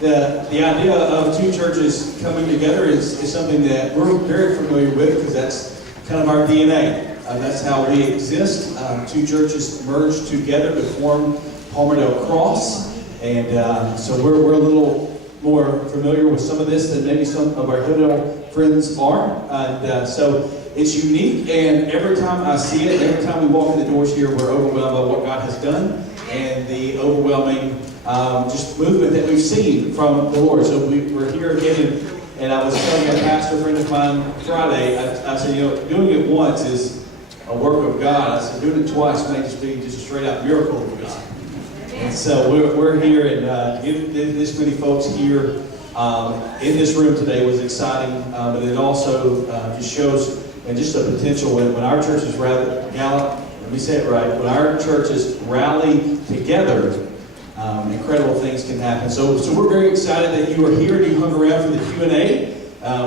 The idea of two churches coming together is something that we're very familiar with because that's kind of our DNA. That's how we exist. Two churches merged together to form Palmerdale Cross. And so we're a little more familiar with some of this than maybe some of our Hillsdale friends are. And so it's unique, and every time I see it, every time we walk in the doors here, we're overwhelmed by what God has done and the overwhelming just movement that we've seen from the Lord. So we're here again, and I was telling a pastor friend of mine Friday, I said, doing it once is a work of God. I said, doing it twice may just be just a straight out miracle of God. And so we're here, and getting this many folks here in this room today was exciting, but it also just shows and just the potential when our churches rally when our churches rally together, incredible things can happen. So we're very excited that you are here and you hung around for the Q&A.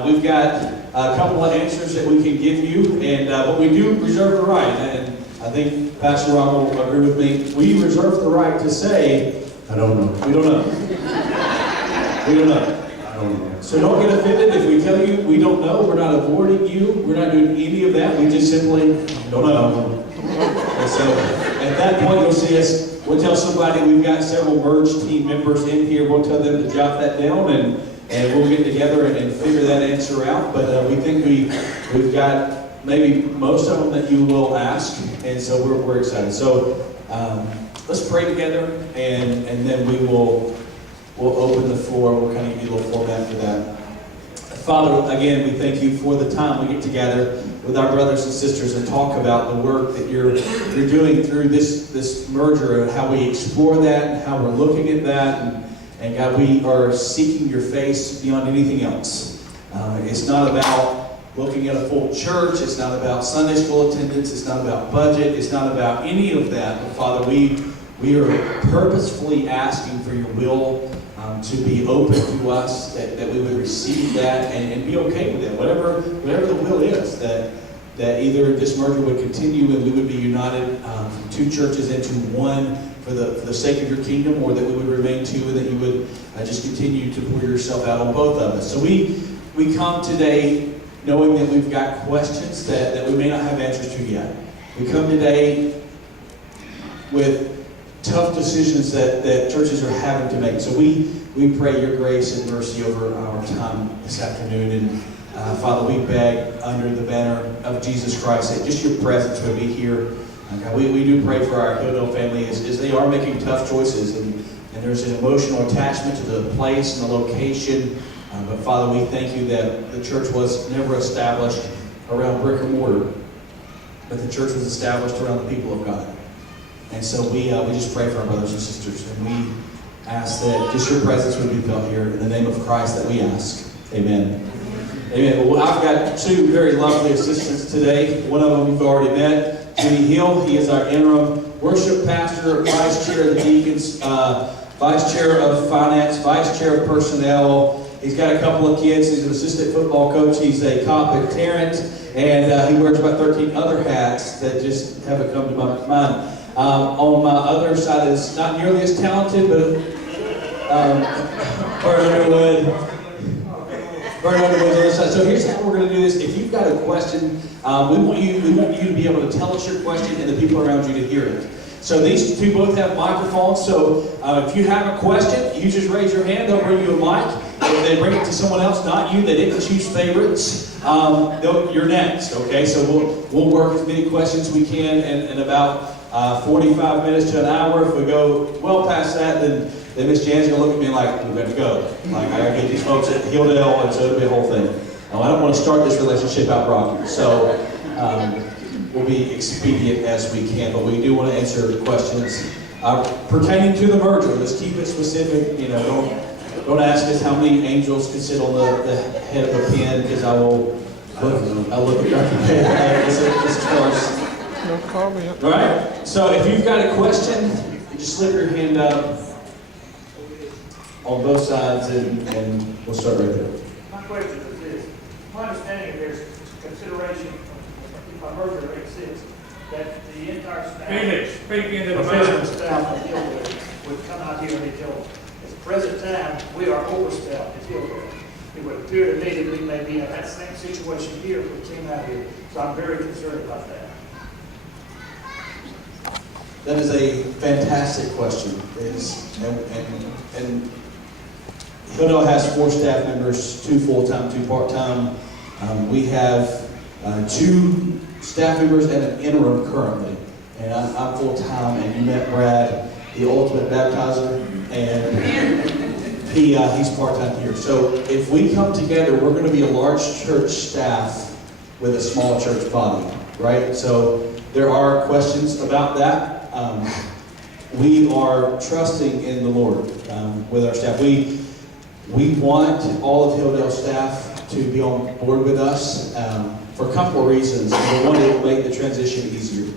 We've got a couple of answers that we can give you, but we do reserve the right, and I think Pastor Ron will agree with me. We reserve the right to say, I don't know. We don't know. We don't know. I don't know. So don't get offended if we tell you we don't know. We're not avoiding you. We're not doing any of that. We just simply don't know. And so at that point, you'll see us. We'll tell somebody we've got several merged team members in here. We'll tell them to jot that down, and we'll get together and figure that answer out. But we think we've got maybe most of them that you will ask, and so we're excited. So let's pray together, and then we'll open the floor. We'll kind of give you a little format for that. Father, again, we thank you for the time we get together with our brothers and sisters and talk about the work that you're doing through this merger, and how we explore that, and how we're looking at that, and God, we are seeking your face beyond anything else. It's not about looking at a full church. It's not about Sunday school attendance. It's not about budget. It's not about any of that. But Father, we are purposefully asking for your will to be open to us, that we would receive that and be okay with it. Whatever the will is, that either this merger would continue and we would be united from two churches into one for the sake of your kingdom, or that we would remain two and that you would just continue to pour yourself out on both of us. So we come today knowing that we've got questions that we may not have answers to yet. We come today with tough decisions that churches are having to make. So we pray your grace and mercy over our time this afternoon. And Father, we beg under the banner of Jesus Christ that just your presence would be here. God, we do pray for our Hillsdale family as they are making tough choices. And there's an emotional attachment to the place and the location. But Father, we thank you that the church was never established around brick and mortar, but the church was established around the people of God. And so we just pray for our brothers and sisters, and we ask that just your presence would be felt here. In the name of Christ that we ask. Amen. Amen. Well, I've got two very lovely assistants today. One of them you've already met, Jimmy Hill. He is our interim worship pastor, vice chair of the deacons, vice chair of finance, vice chair of personnel. He's got a couple of kids. He's an assistant football coach. He's a cop at Tarrant, and he wears about 13 other hats that just haven't come to my mind. On my other side is not nearly as talented, but Bert Underwood's on the other side. So here's how we're going to do this. If you've got a question, we want you to be able to tell us your question and the people around you to hear it. So these two both have microphones. So if you have a question, you just raise your hand. They'll bring you a mic. If they bring it to someone else, not you, they didn't choose favorites, you're next. Okay, so we'll work as many questions as we can in about 45 minutes to an hour. If we go well past that, then Miss Jan's going to look at me like, we've got to go. Like, I got to get these folks at Hillsdale, and so it'll be a whole thing. Now, I don't want to start this relationship out rocky, so we'll be expedient as we can, but we do want to answer questions pertaining to the merger. Let's keep it specific. Don't ask us how many angels can sit on the head of a pin, because I'll look at Dr. Payne. This is close. No comment. All right? So if you've got a question, you just slip your hand up on both sides, and we'll start right there. My question is this. My understanding, there's consideration, if my merger makes sense, that the entire staff, Speak into the professional mic. staff of Hillsdale would come out here and they tell us, present time, we are overstaffed at Hillsdale. It would appear to me that we may be in that same situation here for the team out here. So I'm very concerned about that. That is a fantastic question. And Hillsdale has 4 staff members, 2 full-time, 2 part-time. We have 2 staff members and an interim currently. And I'm full-time, and you met Brad, the ultimate baptizer, and he's part-time here. So if we come together, we're going to be a large church staff with a small church body, right? So there are questions about that. We are trusting in the Lord with our staff. We want all of Hillsdale staff to be on board with us for a couple of reasons. We want to make the transition easier.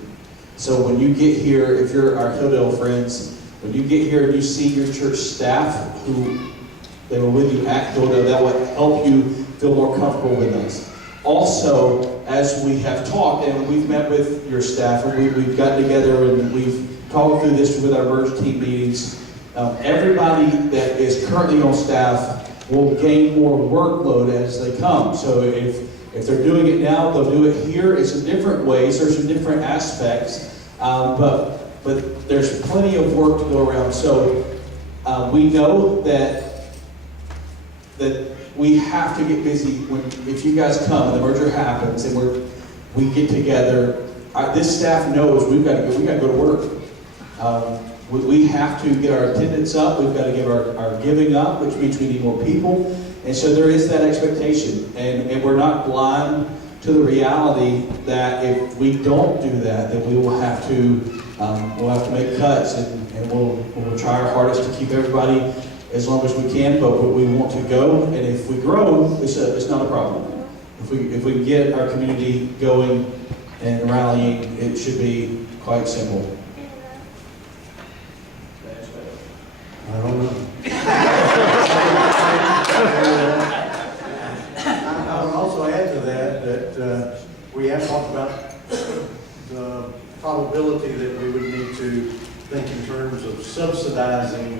So when you get here, if you're our Hillsdale friends, when you get here and you see your church staff who they were with you at Hillsdale, that will help you feel more comfortable with us. Also, as we have talked and we've met with your staff, and we've gotten together and we've talked through this with our merge team meetings, everybody that is currently on staff will gain more workload as they come. So if they're doing it now, they'll do it here in some different ways. There's some different aspects, but there's plenty of work to go around. So we know that we have to get busy if you guys come and the merger happens and we get together. This staff knows we got to go to work. We have to get our attendance up. We've got to give our giving up, which means we need more people. And so there is that expectation. And we're not blind to the reality that if we don't do that, then we will have to make cuts, and we'll try our hardest to keep everybody as long as we can, but we want to go. And if we grow, it's not a problem. If we get our community going and rallying, it should be quite simple. I don't know. I would also add to that we have talked about the probability that we would need to think in terms of subsidizing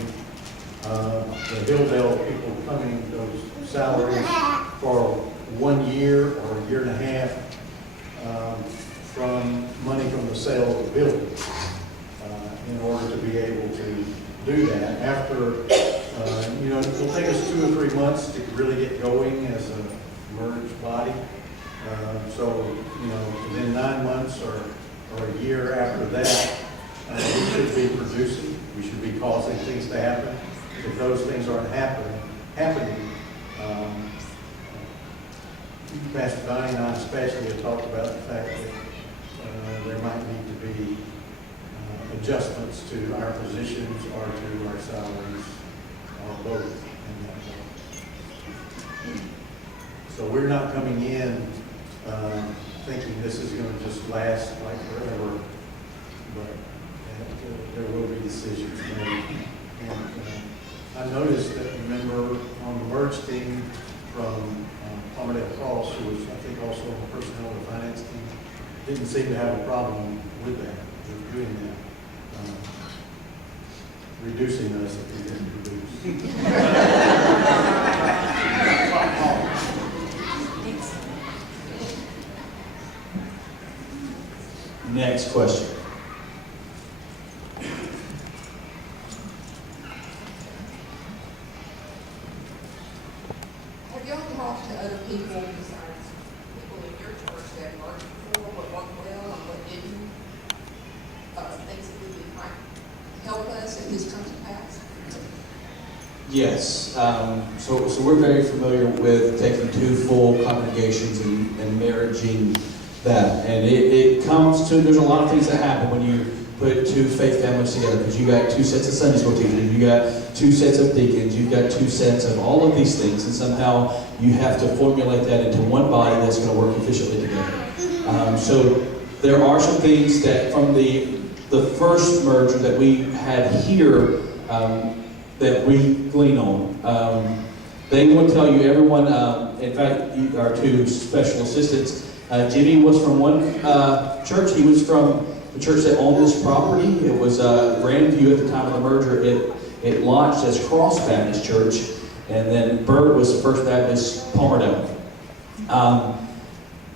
the Hillsdale people coming those salaries for 1 year or a year and a half from money from the sale of the building in order to be able to do that. After, it'll take us 2 or 3 months to really get going as a merged body. So, within 9 months or a year after that, we should be producing. We should be causing things to happen. If those things aren't happening, Pastor Donnie and I especially have talked about the fact that there might need to be adjustments to our positions or to our salaries, or both. So we're not coming in thinking this is going to just last like forever, but there will be decisions made. And I noticed that, remember, on the merge team from Palmerdale Cross, who was, I think, also on the personnel and finance team, didn't seem to have a problem with that, with doing that. Reducing us if we didn't reduce. Next question. Have y'all talked to other people besides people in your church that merged before, what worked well and what didn't? Things that we might help us if this comes to pass? Yes. So we're very familiar with taking 2 full congregations and marrying that. And it comes to, there's a lot of things that happen when you put 2 faith families together, because you got 2 sets of Sunday school teachers, you got 2 sets of deacons, you've got 2 sets of all of these things, and somehow you have to formulate that into one body that's going to work efficiently together. So there are some things that from the first merger that we had here that we glean on. They will tell you, everyone, in fact, our 2 special assistants, Jimmy was from one church. He was from the church that owned this property. It was Grandview at the time of the merger. It launched as Cross Baptist Church, and then Byrd was First Baptist Palmerdale.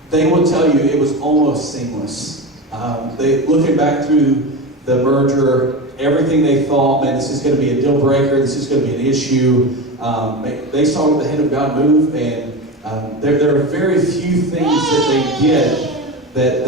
They will tell you it was almost seamless. Looking back through the merger, everything they thought, man, this is going to be a deal breaker, this is going to be an issue. They saw the hand of God move, and there are very few things that they did that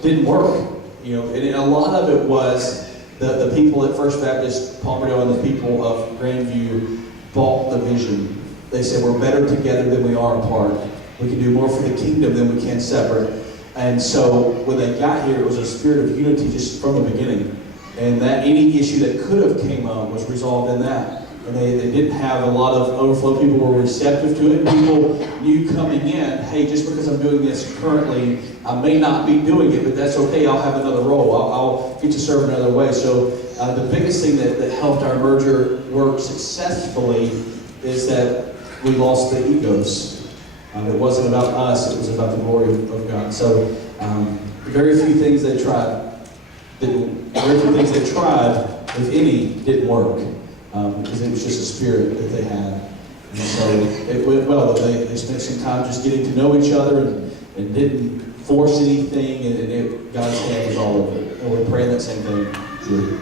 didn't work. And a lot of it was the people at First Baptist Palmerdale and the people of Grandview bought the vision. They said, we're better together than we are apart. We can do more for the kingdom than we can separate. And so when they got here, it was a spirit of unity just from the beginning. And that any issue that could have came up was resolved in that. And they didn't have a lot of overflow. People were receptive to it. People knew coming in, hey, just because I'm doing this currently, I may not be doing it, but that's okay. I'll have another role. I'll get to serve another way. So the biggest thing that helped our merger work successfully is that we lost the egos. It wasn't about us. It was about the glory of God. So very few things they tried, if any, didn't work. Because it was just a spirit that they had. And so it went well. They spent some time just getting to know each other and didn't force anything, and God's hand was all over it. And we're praying that same thing through.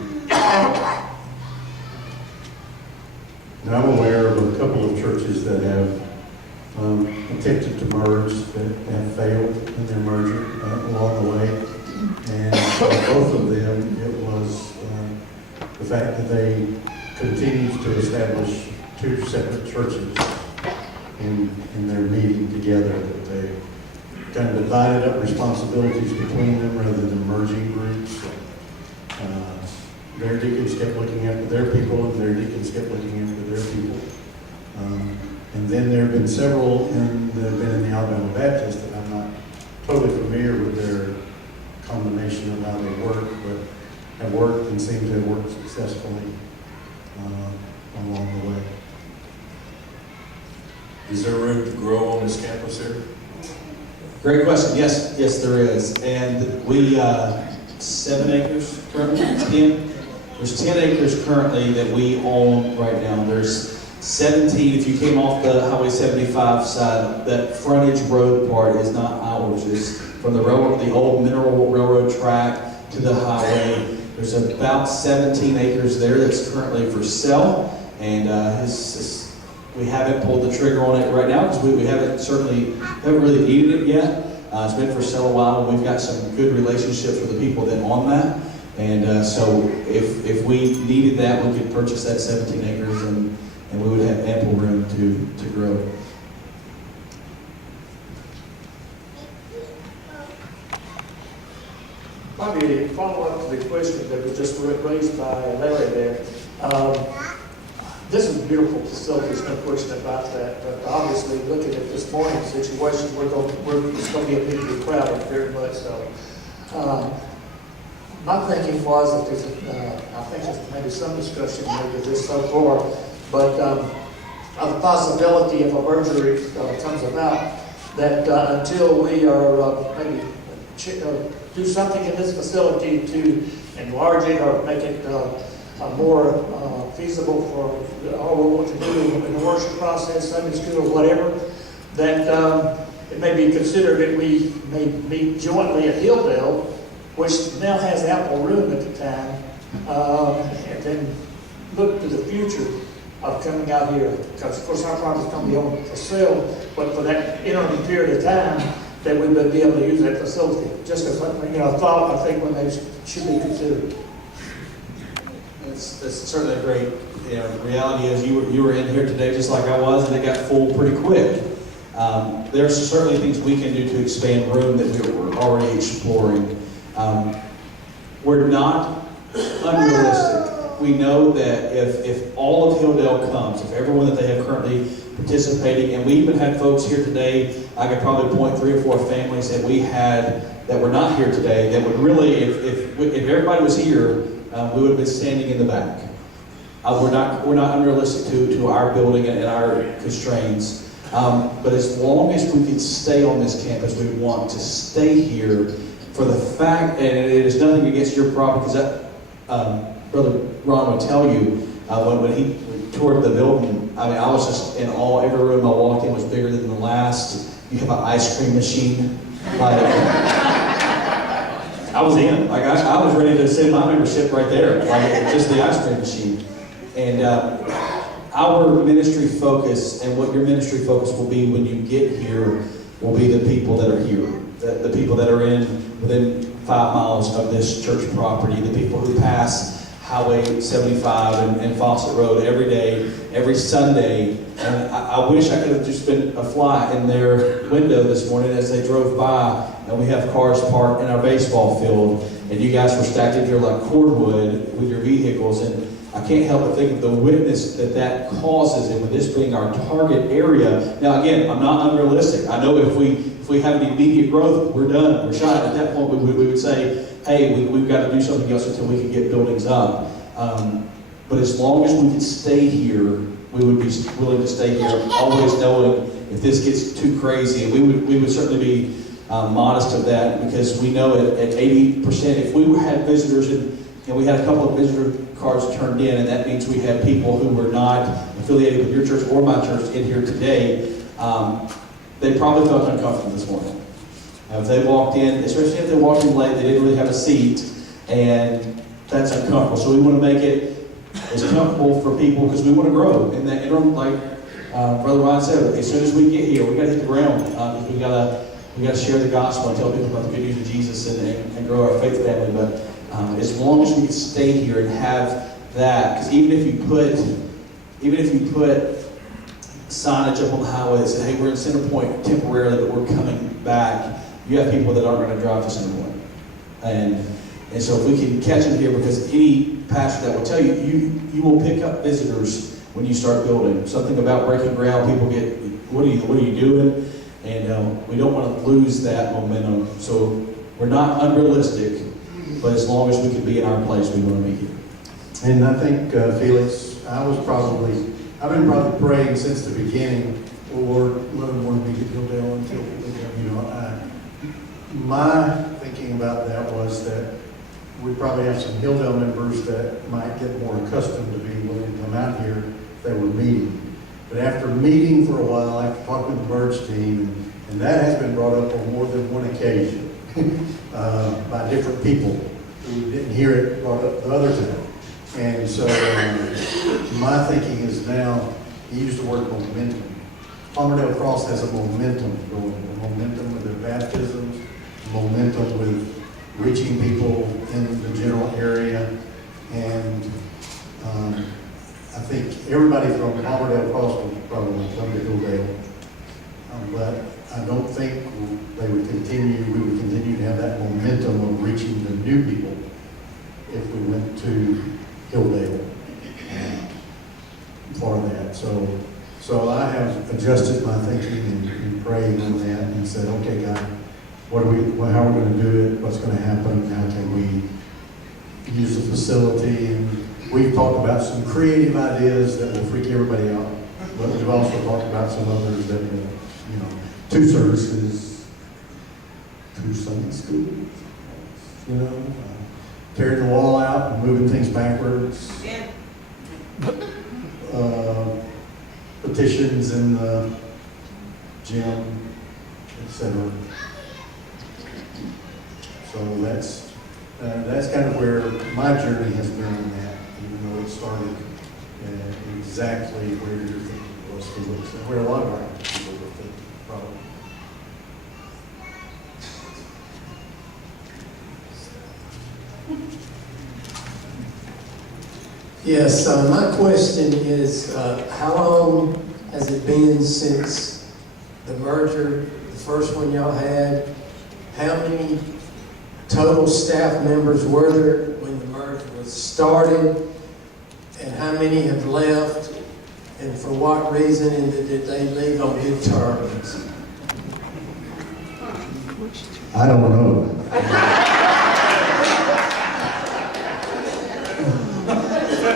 Now, I'm aware of a couple of churches that have attempted to merge, that have failed in their merger along the way. And for both of them, it was the fact that they continued to establish two separate churches in their meeting together, that they kind of divided up responsibilities between them rather than merging groups. Their deacons kept looking after their people, and their deacons kept looking after their people. And then there have been several that have been in the Alabama Baptist that I'm not totally familiar with their combination of how they work, but have worked and seem to have worked successfully along the way. Is there room to grow on this campus here? Great question. Yes, there is. And we, 7 acres currently, 10. There's 10 acres currently that we own right now. There's 17, if you came off the Highway 75 side, that frontage road part is not ours. It's from the railroad, the old mineral railroad track to the highway. There's about 17 acres there that's currently for sale. And we haven't pulled the trigger on it right now because we haven't really needed it yet. It's been for sale a while. We've got some good relationships with the people that own that. And so if we needed that, we could purchase that 17 acres and we would have ample room to grow. Maybe follow up to the question that was just raised by Larry there. This is a beautiful facility, there's no question about that. But obviously, looking at this morning's situation, it's going to be a big crowded, very much so. My thinking was that I think there's maybe some discussion maybe of this so far, but of the possibility of a merger comes about, that until we are maybe do something in this facility to enlarge it or make it more feasible for all we want to do in the worship process, Sunday school or whatever, that it may be considered that we may meet jointly at Hilldale, which now has ample room at the time, and then look to the future of coming out here. Because of course our property's going to be on for sale, but for that interim period of time, that we would be able to use that facility. Just as a thought, I think when they should be considered. That's certainly a great reality. Is you were in here today just like I was, and it got full pretty quick. There's certainly things we can do to expand room that we were already exploring. We're not unrealistic. We know that if all of Hilldale comes, if everyone that they have currently participating, and we even had folks here today, I could probably point 3 or 4 families that we had that were not here today that would really, if everybody was here, we would have been standing in the back. We're not unrealistic to our building and our constraints. But as long as we can stay on this campus, we want to stay here for the fact, and it is nothing against your property, because Brother Ron will tell you, when he toured the building, I mean, I was just in awe. Every room I walked in was bigger than the last. You have an ice cream machine. Like, I was in. Like, I was ready to send my membership right there. Like, just the ice cream machine. And our ministry focus, and what your ministry focus will be when you get here, will be the people that are here. The people that are within 5 miles of this church property, the people who pass Highway 75 and Fawcett Road every day, every Sunday. And I wish I could have just been a fly in their window this morning as they drove by, and we have cars parked in our baseball field, and you guys were stacked in here like cordwood with your vehicles, and I can't help but think of the witness that causes, and with this being our target area. Now again, I'm not unrealistic. I know if we have any immediate growth, we're done, we're shot. At that point, we would say, hey, we've got to do something else until we can get buildings up. But as long as we can stay here, we would be willing to stay here, always knowing if this gets too crazy. And we would certainly be modest of that, because we know at 80%, if we had visitors and we had a couple of visitor cards turned in, and that means we had people who were not affiliated with your church or my church in here today, they probably felt uncomfortable this morning. If they walked in, especially if they walked in late, they didn't really have a seat, and that's uncomfortable. So we want to make it as comfortable for people, because we want to grow in that interim. Like Brother Ryan said, as soon as we get here, we got to hit the ground. We got to share the gospel and tell people about the good news of Jesus and grow our faith family. But as long as we can stay here and have that, because even if you put signage up on the highway that says, hey, we're in Center Point temporarily, but we're coming back, you have people that aren't going to drive to Center Point. And so if we can catch them here, because any pastor that will tell you, you will pick up visitors when you start building. Something about breaking ground, people get, what are you doing? And we don't want to lose that momentum. So we're not unrealistic, but as long as we can be in our place, we want to be here. And I think, Felix, I've been probably praying since the beginning, Lord, let them want to be at Hildale until, my thinking about that was that we probably have some Hildale members that might get more accustomed to being willing to come out here if they were meeting. But after meeting for a while, after talking with the merge team, and that has been brought up on more than one occasion by different people who didn't hear it brought up the other time. And so my thinking is now, he used the word momentum. Palmerdale Cross has a momentum going, a momentum with their baptisms, momentum with reaching people in the general area. And I think everybody from Palmerdale Cross will probably come to Hildale. But I don't think we would continue to have that momentum of reaching the new people if we went to Hildale for that. So I have adjusted my thinking and praying on that and said, okay, God, how are we going to do it? What's going to happen? How can we use the facility? And we've talked about some creative ideas that will freak everybody out, but we've also talked about some others that will, 2 services, 2 Sunday schools, tearing the wall out and moving things backwards. Yeah. Petitions in the gym, etc. So that's kind of where my journey has been in that, even though it started exactly where you're thinking it was, and where a lot of our people were thinking, probably. Yes, my question is, how long has it been since the merger, the first one y'all had? How many total staff members were there when the merger was started? And how many have left? And for what reason? And did they leave on good terms? I don't know.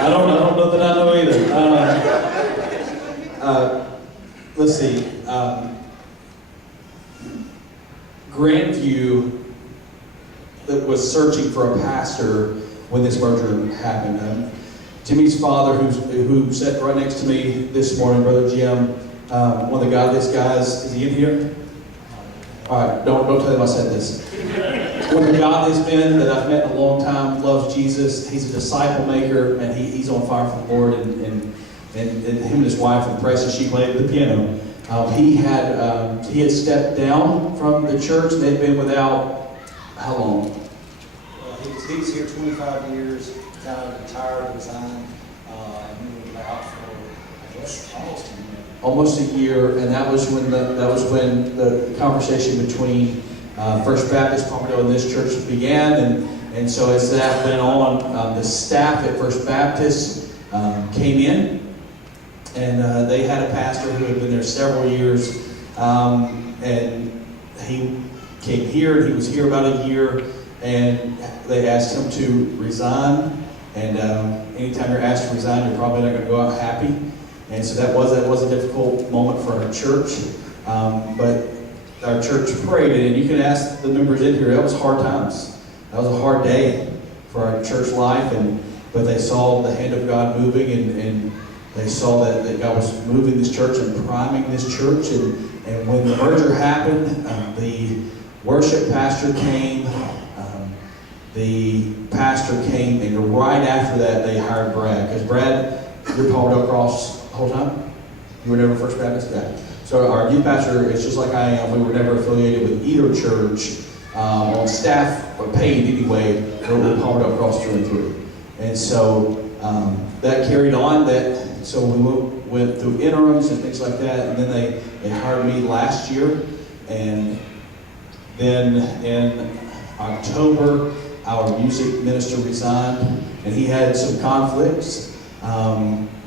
I don't know that I know either. Let's see. Grandview that was searching for a pastor when this merger happened. Jimmy's father, who sat right next to me this morning, Brother Jim, one of the godliest guys. Is he in here? All right, don't tell him I said this. One of the godliest men that I've met in a long time, loves Jesus. He's a disciple maker, and he's on fire for the Lord. And him and his wife, and Precious, she played the piano. He had stepped down from the church. They'd been without how long? He was here 25 years, kind of retired, resigned, and we were out for, I guess, almost a year. And that was when the conversation between First Baptist Palmerdale and this church began. And so as that went on, the staff at First Baptist came in, and they had a pastor who had been there several years, and he came here, and he was here about a year, and they asked him to resign. And anytime you're asked to resign, you're probably not going to go out happy. And so that was a difficult moment for our church. But our church prayed, and you can ask the members in here, that was hard times. That was a hard day for our church life, but they saw the hand of God moving, and they saw that God was moving this church and priming this church. And when the merger happened, the worship pastor came, and right after that, they hired Brad. Because Brad, you're Palmerdale Cross the whole time? You were never First Baptist guy. So our youth pastor is just like I am. We were never affiliated with either church on staff or paid anyway. We're Palmerdale Cross through and through. And so that carried on. So we went through interims and things like that. And then they hired me last year. And then in October, our music minister resigned, and he had some conflicts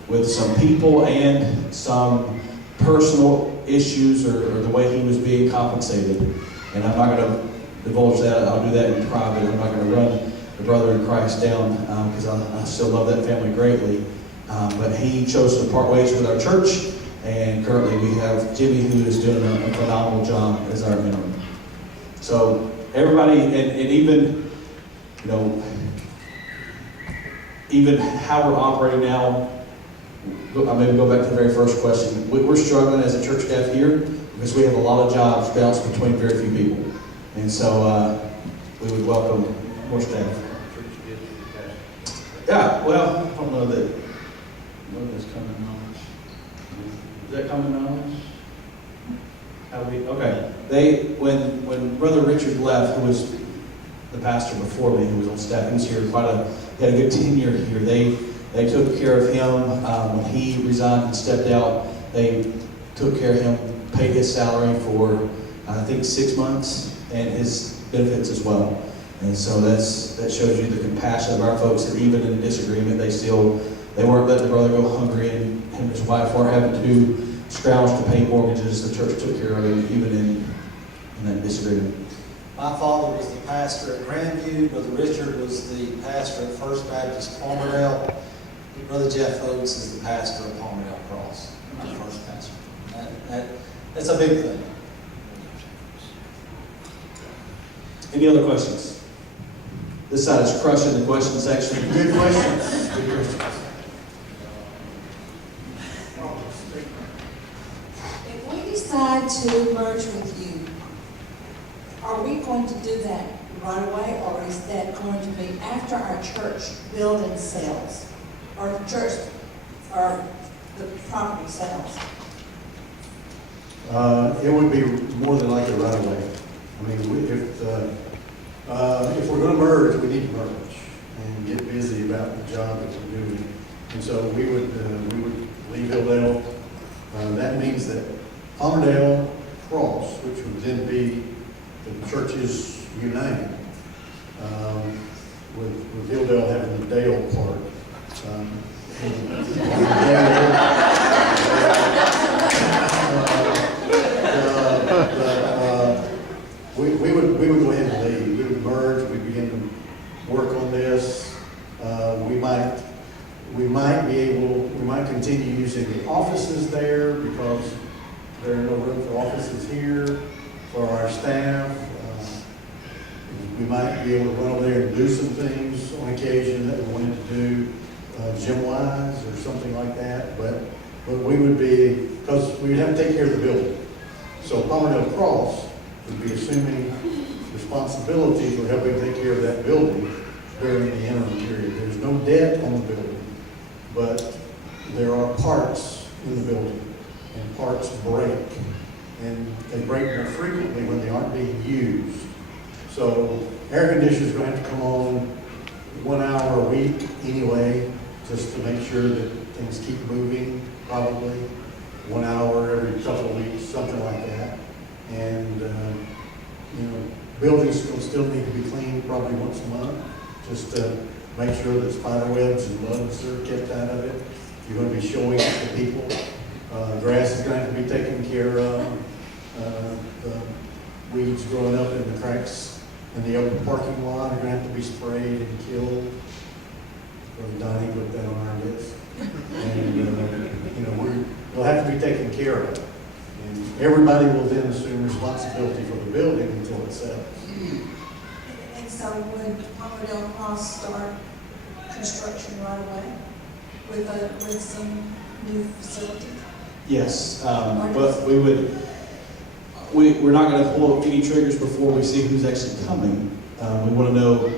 with some people and some personal issues, or the way he was being compensated. And I'm not going to divulge that. I'll do that in private. I'm not going to run the brother in Christ down, because I still love that family greatly. But he chose to part ways with our church, and currently we have Jimmy, who is doing a phenomenal job as our interim. So everybody, and even, even how we're operating now, I'll maybe go back to the very first question. We're struggling as a church staff here because we have a lot of jobs bounced between very few people. And so we would welcome more staff. Yeah, well, I don't know that. What is common knowledge? Is that common knowledge? Okay. When Brother Richard left, who was the pastor before me, who was on staff, he was here he had a good tenure here. They took care of him when he resigned and stepped out. They took care of him, paid his salary for I think 6 months, and his benefits as well. And so that shows you the compassion of our folks, that even in disagreement, they weren't letting the brother go hungry, and him and his wife weren't having to scrounge to pay mortgages. The church took care of him even in that disagreement. My father was the pastor at Grandview. Brother Richard was the pastor at First Baptist Palmerdale. Brother Jeff Oates is the pastor of Palmerdale Cross, my first pastor. That's a big thing. Any other questions? This side is crushing the question section. Good questions. Good questions. If we decide to merge with you, are we going to do that right away, or is that going to be after our church building sells, or the church, or the property sells? It would be more than likely right away. I mean, if we're going to merge, we need to merge and get busy about the job that we're doing. And so we would leave Hildale. That means that Palmerdale Cross, which would then be the churches united, with Hildale having the Dale part. We would go ahead and leave. We would merge. We begin to work on this. We might continue using the offices there because there are no room for offices here for our staff. We might be able to run over there and do some things on occasion that we wanted to do. gym-wise or something like that, but we would be, because we'd have to take care of the building. So Palmerdale Cross would be assuming responsibility for helping take care of that building during the interim period. There's no debt on the building, but there are parts in the building, and parts break. And they break more frequently when they aren't being used. So air conditioners are going to have to come on 1 hour a week anyway, just to make sure that things keep moving, probably 1 hour every couple of weeks, something like that. And, buildings will still need to be cleaned probably once a month, just to make sure that spider webs and bugs are kept out of it. You're going to be showing it to people. Grass is going to have to be taken care of. The weeds growing up in the cracks in the open parking lot are going to have to be sprayed and killed. Brother Donnie put that on our list. And, we'll have to be taken care of. And everybody will then assume responsibility for the building until it sells. And so would Palmerdale Cross start construction right away with some new facility? Yes, but we're not going to pull any triggers before we see who's actually coming. We want to know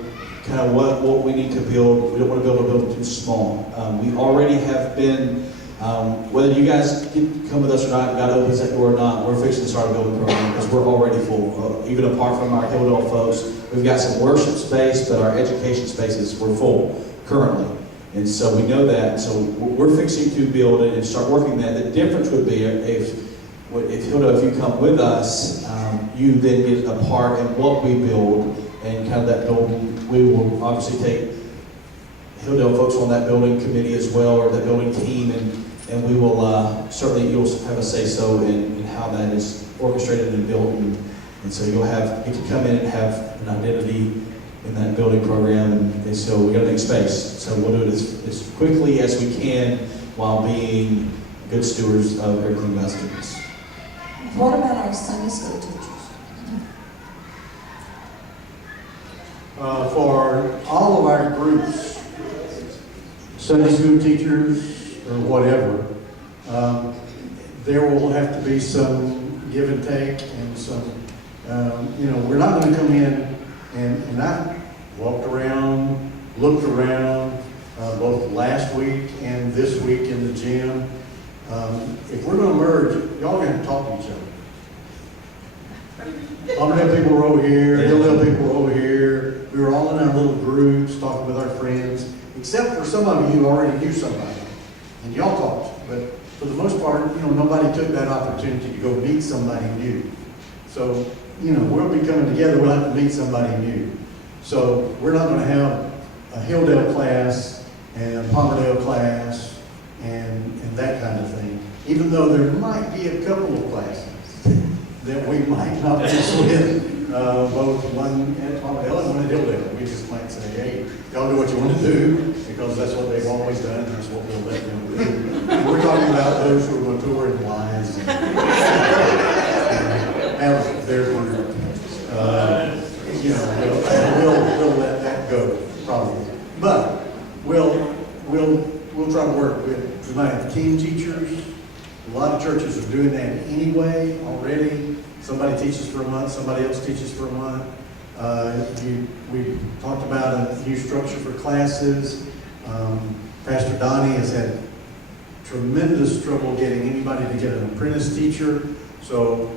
kind of what we need to build. We don't want to build a building too small. We already have been, whether you guys come with us or not, God opens that door or not, we're fixing to start a building program because we're already full. Even apart from our Hilldale folks, we've got some worship space, but our education spaces, we're full currently. And so we know that, so we're fixing to build it and start working that. The difference would be if Hilda, if you come with us, you then get a part in what we build and kind of that building. We will obviously take Hilda folks on that building committee as well, or that building team, and we will certainly, you'll have a say-so in how that is orchestrated and built, and so you'll get to come in and have an identity in that building program, and so we got to make space. So we'll do it as quickly as we can while being good stewards of everything God's given us. What about our Sunday school teachers? For all of our groups, Sunday school teachers or whatever, there will have to be some give and take and some, we're not going to come in and I walked around, looked around, both last week and this week in the gym. If we're going to merge, y'all are going to talk to each other. Palmerdale people were over here, Hilldale people were over here. We were all in our little groups talking with our friends, except for some of you who already knew somebody, and y'all talked. But for the most part, nobody took that opportunity to go meet somebody new. So, we'll be coming together, we'll have to meet somebody new. So we're not going to have a Hilldale class and a Palmerdale class and that kind of thing, even though there might be a couple of classes that we might not mix with, both one at Palmerdale and one at Hilldale. We just might say, hey, y'all do what you want to do, because that's what they've always done, and that's what we'll let them do. And we're talking about those who are mature and wise and have their group. We'll let that go, probably. But we'll try to work with, we might have team teachers. A lot of churches are doing that anyway already. Somebody teaches for a month, somebody else teaches for a month. We talked about a new structure for classes. Pastor Donnie has had tremendous trouble getting anybody to get an apprentice teacher. So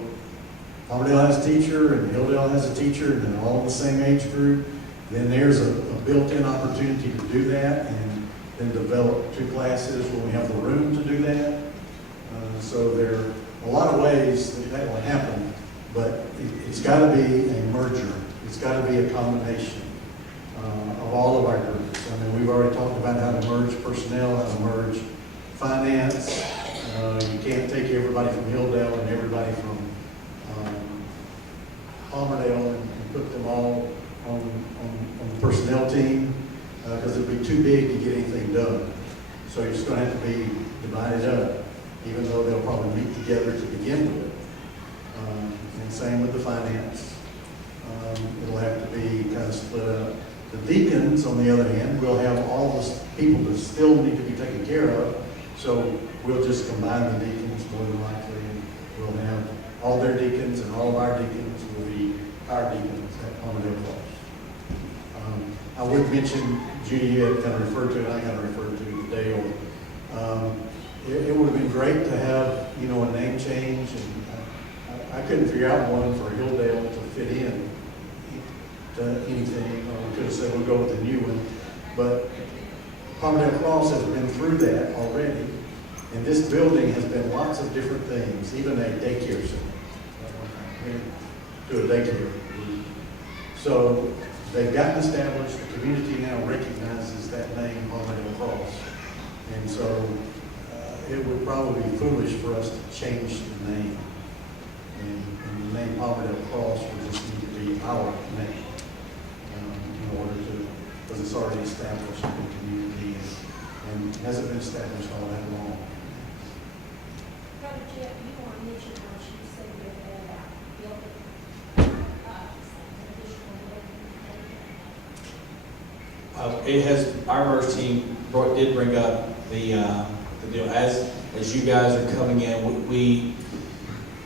Palmerdale has a teacher and Hilldale has a teacher, and they're all in the same age group. Then there's a built-in opportunity to do that, and then develop 2 classes when we have the room to do that. So there are a lot of ways that will happen, but it's got to be a merger. It's got to be a combination of all of our groups. I mean, we've already talked about how to merge personnel, how to merge finance. You can't take everybody from Hilldale and everybody from Palmerdale and put them all on the personnel team, because it'd be too big to get anything done. So you're just going to have to be divided up, even though they'll probably meet together to begin with. And same with the finance. It'll have to be kind of split up. The deacons, on the other hand, will have all the people that still need to be taken care of. So we'll just combine the deacons more than likely, and we'll have all their deacons, and all of our deacons will be our deacons at Palmerdale Cross. I would mention, Judy had kind of referred to it, I kind of referred to it today, it would have been great to have, you know, a name change, and I couldn't figure out one for Hilldale to fit in to anything. We could have said we'll go with the new one, but Palmerdale Cross has been through that already, and this building has been lots of different things, even a daycare center. Do a daycare. So they've gotten established, the community now recognizes that name, Palmerdale Cross. And so it would probably be foolish for us to change the name. And the name Palmerdale Cross would just need to be our name in order to, because it's already established in the community and hasn't been established all that long. Brother Jeff, you want to mention how she said about building It has, our merge team did bring up the deal, as you guys are coming in, we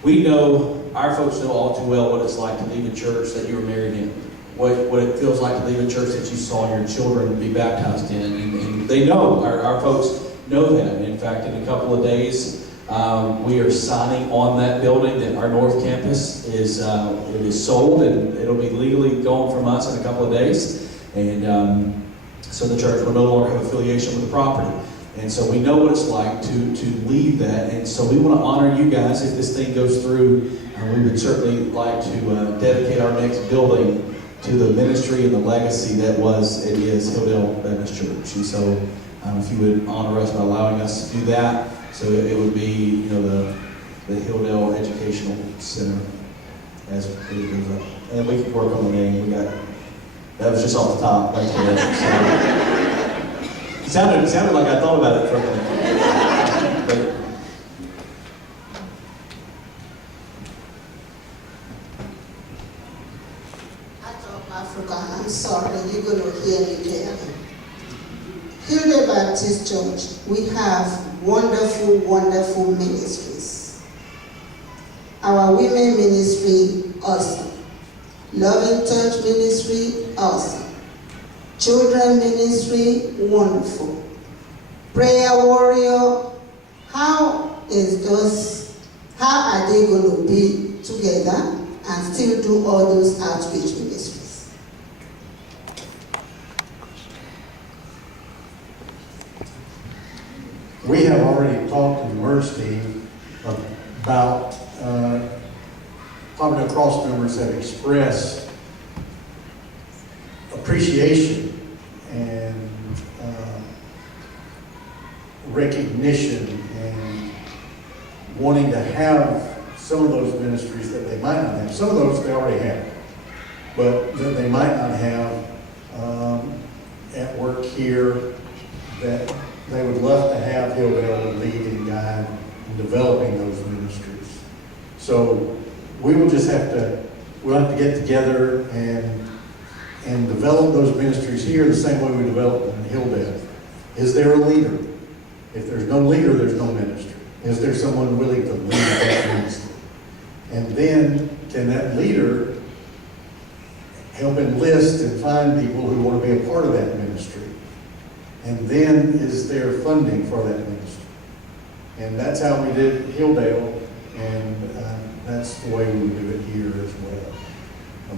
know, our folks know all too well what it's like to leave a church that you were married in, what it feels like to leave a church that you saw your children be baptized in, and they know, our folks know that. In fact, in a couple of days, we are signing on that building that our North Campus is, it is sold, and it'll be legally gone from us in a couple of days, and so the church will no longer have affiliation with the property. And so we know what it's like to leave that. And so we want to honor you guys if this thing goes through. We would certainly like to dedicate our next building to the ministry and the legacy that it is Hilldale Baptist Church. And so if you would honor us by allowing us to do that, so it would be, you know, the Hilldale Educational Center as it goes up. And we can work on the name. That was just off the top right there. So, it sounded like I thought about it for a minute. But, I forgot. I'm sorry. You're going to hear me tell me. Hilldale Baptist Church, we have wonderful, wonderful ministries. Our women ministry, awesome. Loving Touch ministry, awesome. Children ministry, wonderful. Prayer warrior, how are they going to be together and still do all those outreach ministries? We have already talked to the MERS team about Palmerdale Cross members have expressed appreciation and recognition and wanting to have some of those ministries that they might not have. Some of those they already have, but that they might not have at work here, that they would love to have Hilldale to lead and guide in developing those ministries. So we will just we'll have to get together and develop those ministries here the same way we developed them in Hilldale. Is there a leader? If there's no leader, there's no ministry. Is there someone willing to lead that ministry? And then, can that leader help enlist and find people who want to be a part of that ministry? And then, is there funding for that ministry? And that's how we did Hilldale, and that's the way we would do it here as well.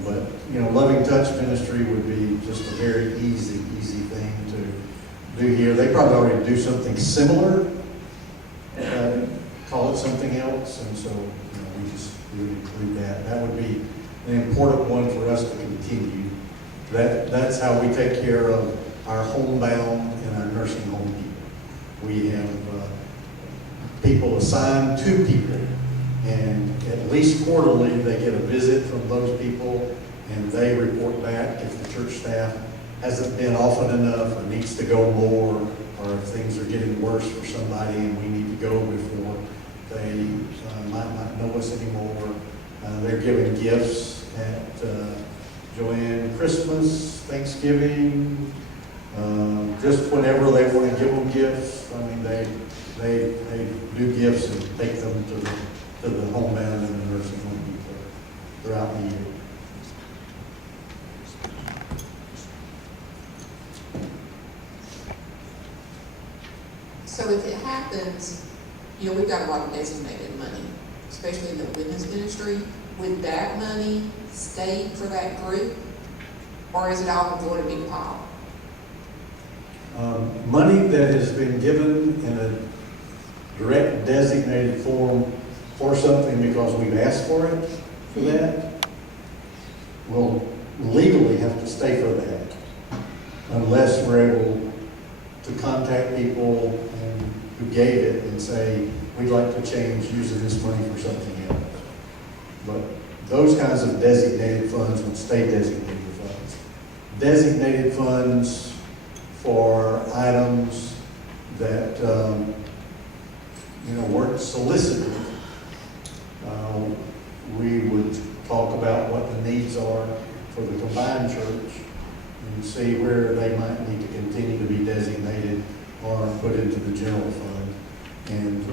But, you know, Loving Touch ministry would be just a very easy thing to do here. They probably already do something similar, call it something else, and so, you know, we would include that. That would be an important one for us to continue. That's how we take care of our homebound and our nursing home people. We have people assigned to people, and at least quarterly they get a visit from those people, and they report back if the church staff hasn't been often enough or needs to go more, or if things are getting worse for somebody and we need to go before they might not know us anymore. They're giving gifts at Joanne Christmas, Thanksgiving, just whenever they want to give them gifts. I mean, they do gifts and take them to the homebound and the nursing home throughout the year. So if it happens, you know, we've got a lot of designated money, especially in the women's ministry. Would that money stay for that group? Or is it all going to be piled? Money that has been given in a direct designated form for something because we've asked for it, for that, will legally have to stay for that unless we're able to contact people who gave it and say, we'd like to change using this money for something else. But those kinds of designated funds would stay designated funds. Designated funds for items that, weren't solicited. We would talk about what the needs are for the combined church and see where they might need to continue to be designated or put into the general fund. And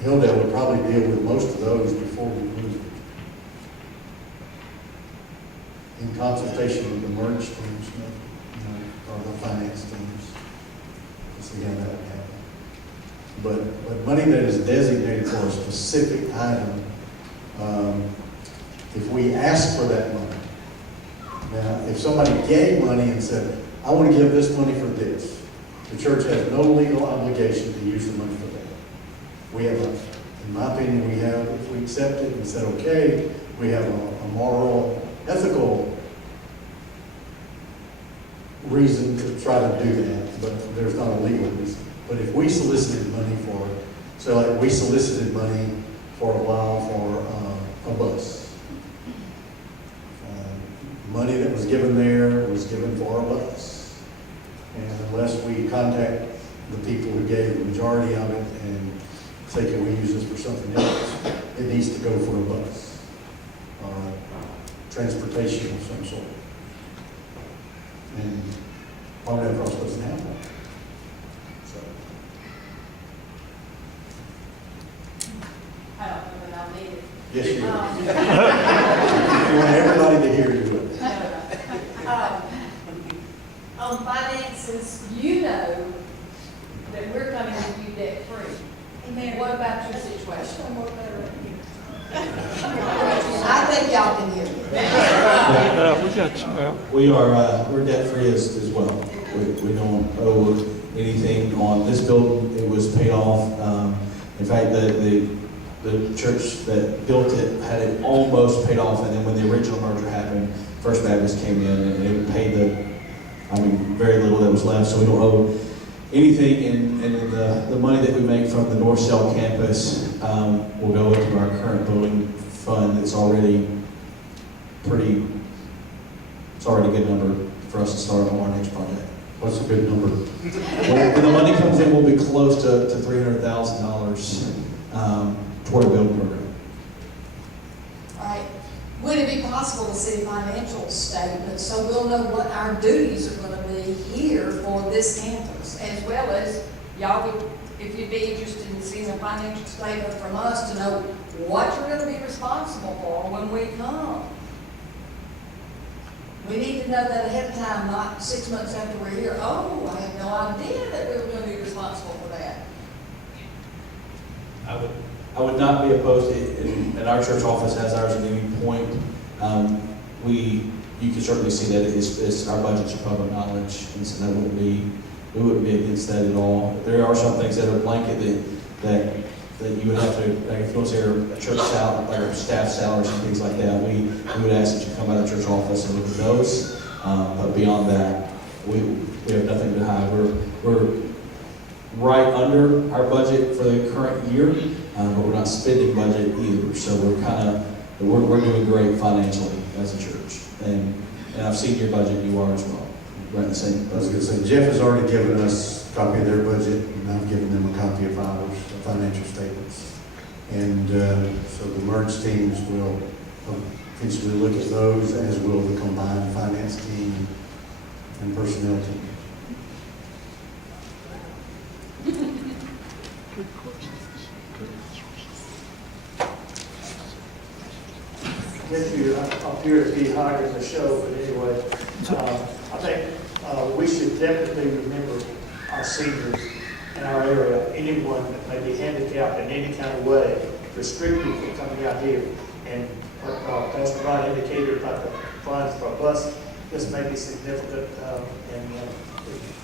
Hilldale would probably deal with most of those before we move. In consultation with the merge teams, or the finance teams, to see how that would happen. But money that is designated for a specific item, if we ask for that money, now if somebody gave money and said, I want to give this money for this, the church has no legal obligation to use the money for that. We have, in my opinion, if we accept it and said, okay, we have a moral, ethical reason to try to do that, but there's not a legal reason. But if we solicited money for it, so like we solicited money for a while for a bus. Money that was given there was given for a bus. And unless we contact the people who gave the majority of it and say, can we use this for something else, it needs to go for a bus or transportation of some sort. And Palmerdale Cross doesn't have one. So. I don't know that I'll need it. Yes, you do. You want everybody to hear you. On finances, you know that we're coming with you debt free. What about your situation? I think y'all can hear me. We got you. We're debt free as well. We don't owe anything on this building. It was paid off. In fact, the church that built it had it almost paid off, and then when the original merger happened, First Baptist came in and it paid very little that was left, so we don't owe anything. And the money that we make from the North Shell campus will go into our current building fund. It's already a good number for us to start on our next project. What's a good number? When the money comes in, we'll be close to $300,000 toward a building program. All right. Would it be possible to see financial statements so we'll know what our duties are going to be here for this campus, as well as y'all would, if you'd be interested in seeing a financial statement from us to know what you're going to be responsible for when we come. We need to know that ahead of time, not 6 months after we're here. Oh, I had no idea that we were going to be responsible for that. I would not be opposed to it, and our church office has ours at any point. You can certainly see that it's our budgets are public knowledge, and so we wouldn't be against that at all. There are some things that are blanket that you would have to, like if you want to say our church salary, like our staff salaries and things like that, we would ask that you come by the church office and look at those. But beyond that, we have nothing to hide. We're right under our budget for the current year, but we're not spending budget either. So we're doing great financially as a church. And I've seen your budget, you are as well. Right in the same. I was going to say, Jeff has already given us a copy of their budget, and I've given them a copy of ours, the financial statements. And so the merged teams will eventually look at those, as will the combined finance team and personnel team. If you appear to be higher in the show, but anyway, I think we should definitely remember our seniors in our area, anyone that may be handicapped in any kind of way, restricted from coming out here. And Pastor Rod indicated about the funds for a bus, this may be significant in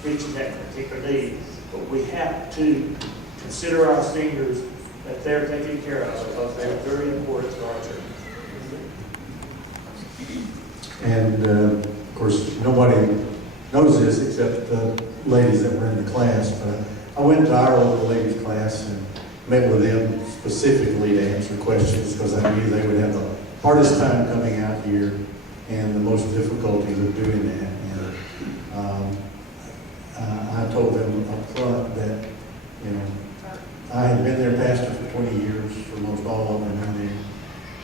reaching that particular need. But we have to consider our seniors that they're taken care of, because they're very important to our church. And of course, nobody knows this except the ladies that were in the class, but I went to our older ladies class and met with them specifically to answer questions, because I knew they would have the hardest time coming out here and the most difficulties of doing that. And I told them up front that, you know, I had been their pastor for 20 years, for most all of them,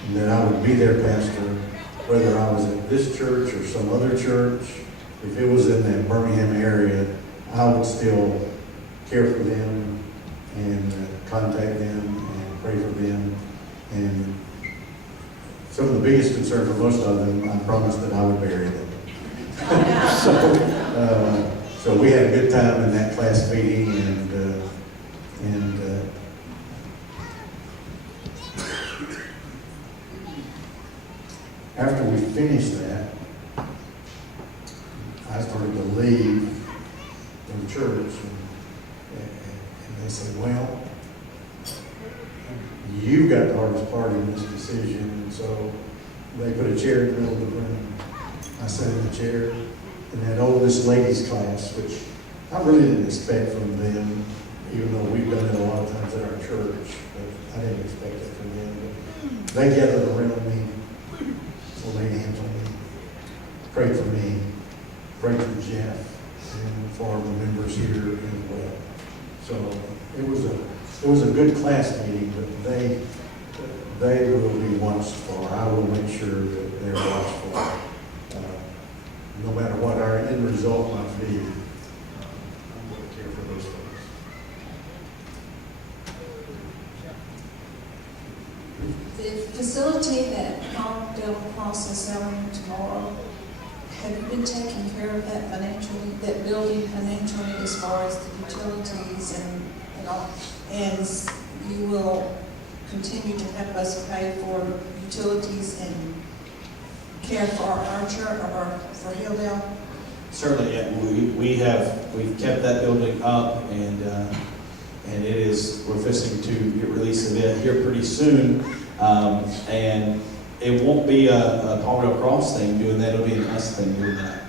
and that I would be their pastor whether I was at this church or some other church. If it was in that Birmingham area, I would still care for them and contact them and pray for them. And some of the biggest concern for most of them, I promised that I would bury them. So we had a good time in that class meeting, and after we finished that, I started to leave the church, and they said, well, you got the hardest part in this decision. And so they put a chair in the middle of the room. I sat in the chair in that oldest ladies class, which I really didn't expect from them, even though we've done it a lot of times at our church, but I didn't expect it from them. But they gathered around me, laid hands on me, prayed for me, prayed for Jeff, and for the members here as well. So it was a good class meeting, but they will be watched for. I will make sure that they're watched for. No matter what our end result might be, I'm going to care for those folks. The facility that Palmerdale Cross is selling tomorrow, have you been taking care of that financially, that building financially, as far as the utilities and all? And you will continue to help us pay for utilities and care for our church, or for Hilldale? Certainly, yeah. We've kept that building up, and it is, we're fixing to get released of it here pretty soon. And it won't be a Palmerdale Cross thing doing that, it'll be an us thing doing that.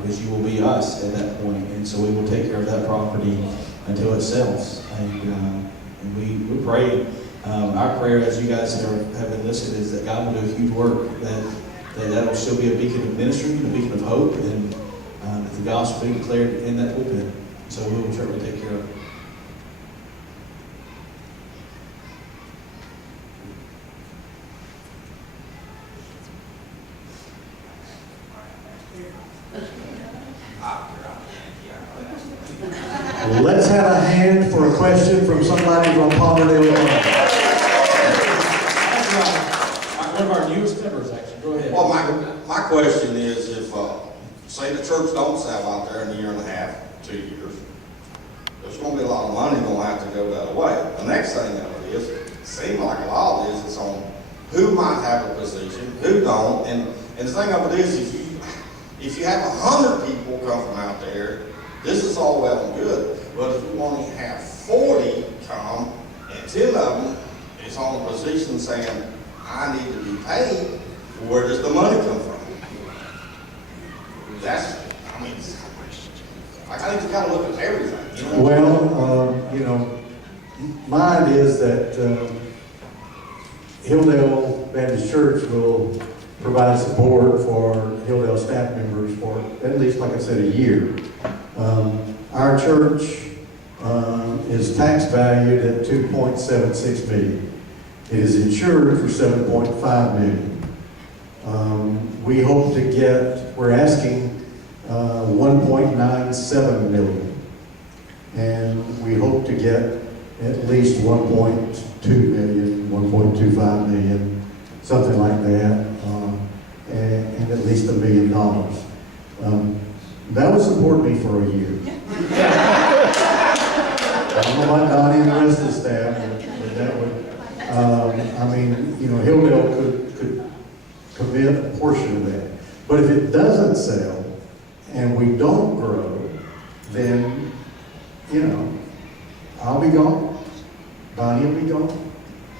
Because you will be us at that point, and so we will take care of that property until it sells. And we pray, our prayer, as you guys have enlisted, is that God will do a huge work, that'll still be a beacon of ministry, a beacon of hope, and that the gospel be declared in that pulpit. So we will certainly take care of it. Let's have a hand for a question from somebody from Palmerdale. One of our newest members, actually. Go ahead. Well, my question is, if, say the church don't sell out there in a year and a half, 2 years, there's going to be a lot of money going to have to go that way. The next thing of it is, it seems like a lot of this is on who might have a position, who don't, and the thing of it is, if you have 100 people come from out there, this is all well and good. But if you only have 40 come, and 10 of them is on a position saying, I need to be paid, where does the money come from? I think you got to look at everything. You know? Well, mine is that Hilldale Baptist Church will provide support for Hilldale staff members for at least, like I said, a year. Our church is tax valued at $2.76 million. It is insured for $7.5 million. We hope to get, we're asking 1.97 million. And we hope to get at least 1.2 million, 1.25 million, something like that, and at least $1 million. That would support me for a year. I don't know about Donnie and the rest of the staff, but that would, I mean, you know, Hilldale could commit a portion of that. But if it doesn't sell and we don't grow, then, you know, I'll be gone. Donnie will be gone.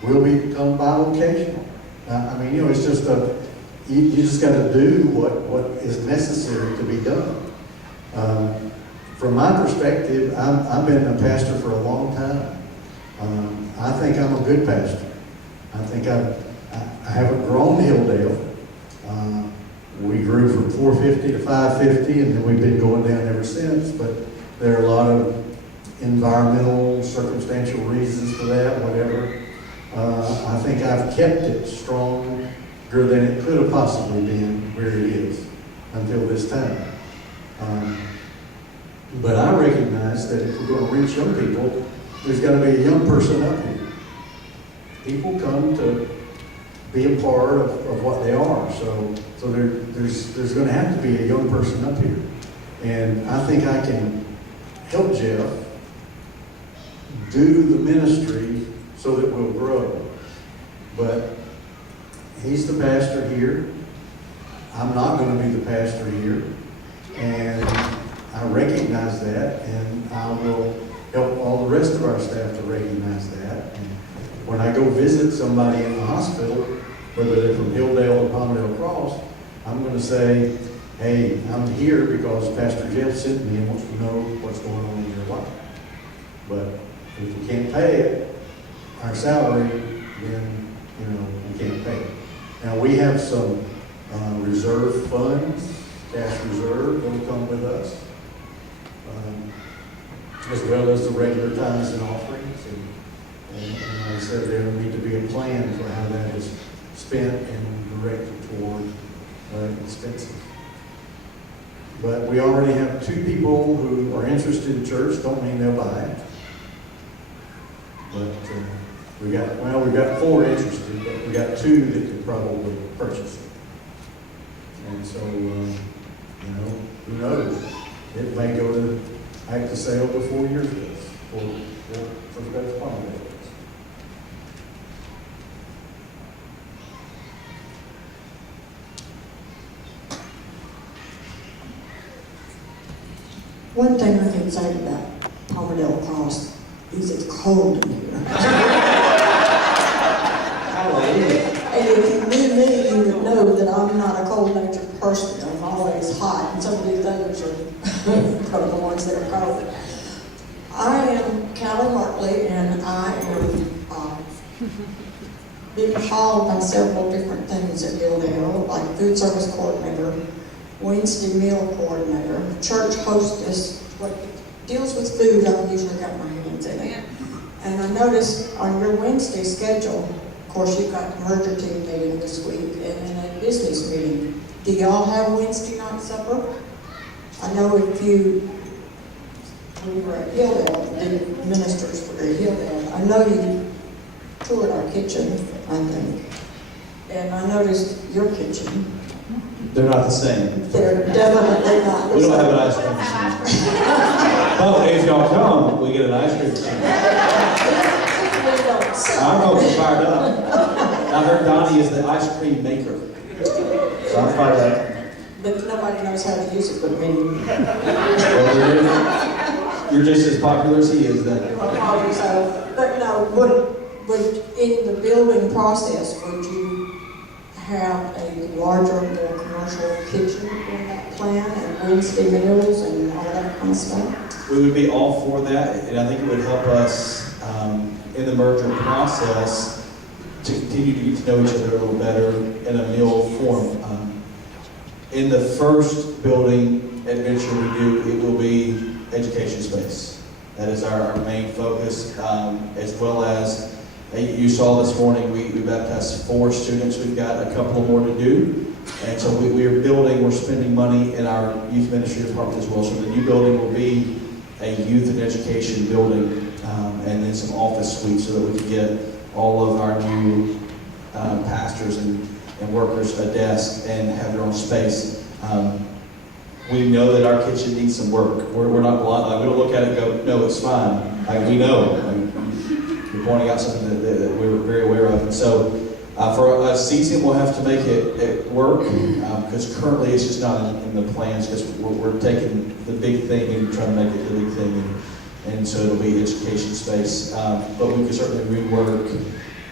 We'll become bivocational. I mean, you know, it's just you just got to do what is necessary to be done. From my perspective, I've been a pastor for a long time. I think I'm a good pastor. I think I haven't grown Hilldale. We grew from 450 to 550, and then we've been going down ever since. But there are a lot of environmental, circumstantial reasons for that, whatever. I think I've kept it stronger than it could have possibly been where it is until this time. But I recognize that if we're going to reach young people, there's got to be a young person up here. People come to be a part of what they are. So there's going to have to be a young person up here. And I think I can help Jeff do the ministry so that we'll grow. But he's the pastor here. I'm not going to be the pastor here. And I recognize that, and I will help all the rest of our staff to recognize that. And when I go visit somebody in the hospital, whether they're from Hilldale or Palmerdale Cross, I'm going to say, hey, I'm here because Pastor Jeff sent me and wants to know what's going on in your life. But if we can't pay it, our salary, then, you know, we can't pay it. Now, we have some reserve funds, cash reserve that will come with us, as well as the regular tithes and offerings. And like I said, there will need to be a plan for how that is spent and directed toward expenses. But we already have 2 people who are interested in church. Don't mean they'll buy it. But we've got 4 interested, but we got 2 that could probably purchase it. And so, you know, who knows? It may go to act to sale before yours does, for First Palmerdale. One thing I can say about Palmerdale Cross is it's cold in here. And if you knew me, you would know that I'm not a cold-natured person. I'm always hot, and some of these others are probably the ones that are cold. I am Callie Hartley, and I am being called by several different things at Hilldale, like food service coordinator, Wednesday meal coordinator, church hostess. What deals with food, I've usually got my hands in it. And I noticed on your Wednesday schedule, of course, you've got the merger team meeting this week and then a business meeting. Do y'all have Wednesday night supper? I know if we were at Hilldale, the ministers were at Hilldale. I know you toured our kitchen, I think. And I noticed your kitchen. They're not the same. They're definitely not the We same. don't have an ice cream machine. Oh, if y'all come, we get an ice cream machine. I'm going fired up. I heard Donnie is the ice cream maker. So I'm fired up. But nobody knows how to use it but me. Well, you're just as popular as he is then. Probably so. But no, would in the building process, would you have a larger, more commercial kitchen in that plan and Wednesday meals and all that kind of stuff? We would be all for that, and I think it would help us in the merger process to continue to get to know each other a little better in a meal form. In the first building adventure we do, it will be education space. That is our main focus, as well as you saw this morning, we baptized 4 students. We've got a couple more to do. And so we're building, we're spending money in our youth ministry department as well. So the new building will be a youth and education building, and then some office suites so that we can get all of our new pastors and workers a desk and have their own space. We know that our kitchen needs some work. We're not blind. Like, we don't look at it and go, no, it's fine. Like, we know. Like, you're pointing out something that we're very aware of. And so for a season, we'll have to make it work, because currently it's just not in the plans, because we're taking the big thing and trying to make it the big thing. And so it'll be education space. But we can certainly rework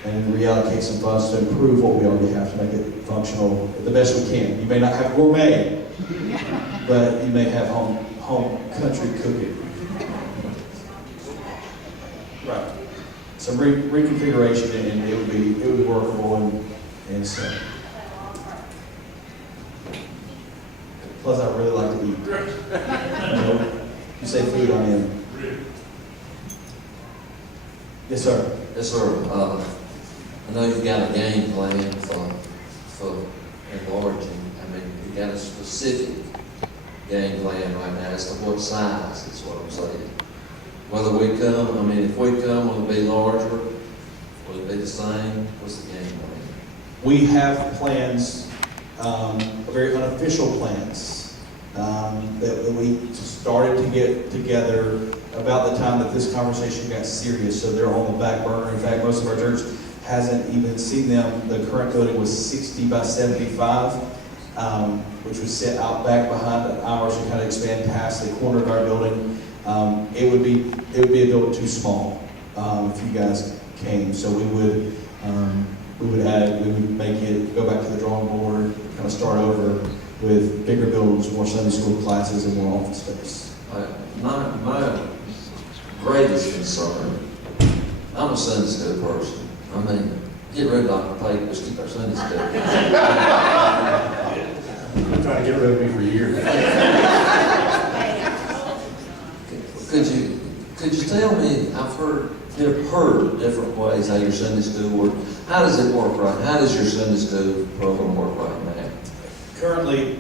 and reallocate some funds to improve what we already have to make it functional the best we can. You may not have gourmet, but you may have home country cooking. Right. Some reconfiguration, and it would be workable, and so. Plus, I really like to eat. You say food, I'm in. Yes, sir. Yes, sir. I know you've got a game plan for enlarging. I mean, you got a specific game plan right now as to what size is what I'm saying. Whether we come, I mean, if we come, will it be larger? Will it be the same? What's the game plan? We have plans, very unofficial plans, that we started to get together about the time that this conversation got serious, so they're on the back burner. In fact, most of our church hasn't even seen them. The current building was 60 by 75, which was set out back behind ours to kind of expand past the corner of our building. It would be a building too small if you guys came. So we would make it, go back to the drawing board, kind of start over with bigger buildings, more Sunday school classes, and more office space. My greatest concern, I'm a Sunday school person. I mean, get rid of Dr. Pate, just keep our Sunday school. You're trying to get rid of me for years. Could you tell me, I've heard different ways how your Sunday school works. How does it work right? How does your Sunday school program work right now? Currently,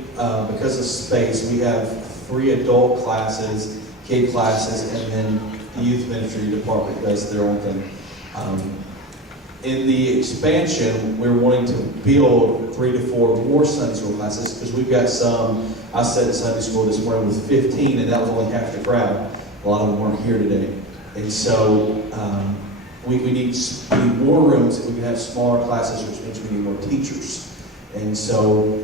because of space, we have 3 adult classes, kid classes, and then the youth ministry department does their own thing. In the expansion, we're wanting to build 3 to 4 more Sunday school classes, because we've got some. I said Sunday school this morning with 15, and that was only half the crowd. A lot of them weren't here today. And so we need more rooms, and we can have smaller classes, which means we need more teachers. And so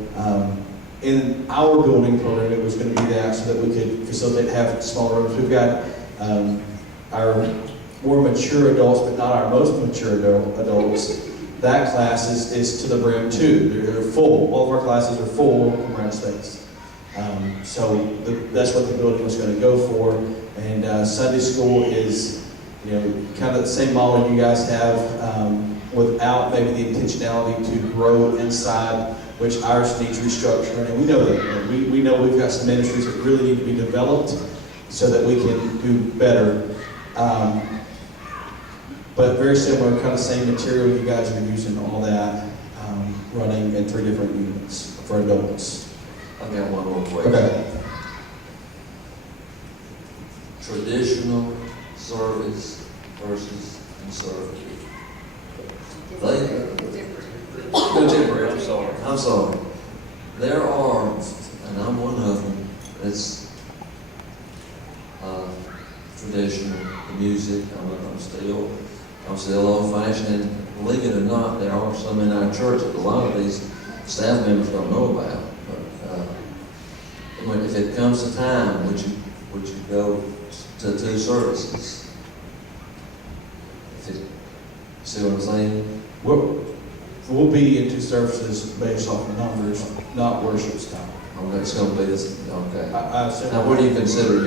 in our building program, it was going to be that, so that we could facilitate having smaller rooms. We've got our more mature adults, but not our most mature adults. That class is to the brim too. They're full. All of our classes are full around space. So that's what the building was going to go for. And Sunday school is, kind of the same model you guys have, without maybe the intentionality to grow inside, which ours needs restructuring. And we know that. We know we've got some ministries that really need to be developed so that we can do better. But very similar, kind of same material you guys are using, all that, running in 3 different units for adults. I've got one more question. Okay. Traditional service versus conservative. Contemporary, I'm sorry. There are, and I'm one of them, it's traditional, the music, I'm still old-fashioned, and believe it or not, there are some in our church that a lot of these staff members don't know about. But if it comes to time, would you go to 2 services? See what I'm saying? We'll be in 2 services based off of numbers, not worship style. Okay, it's going to be this. Okay. Now, what do you consider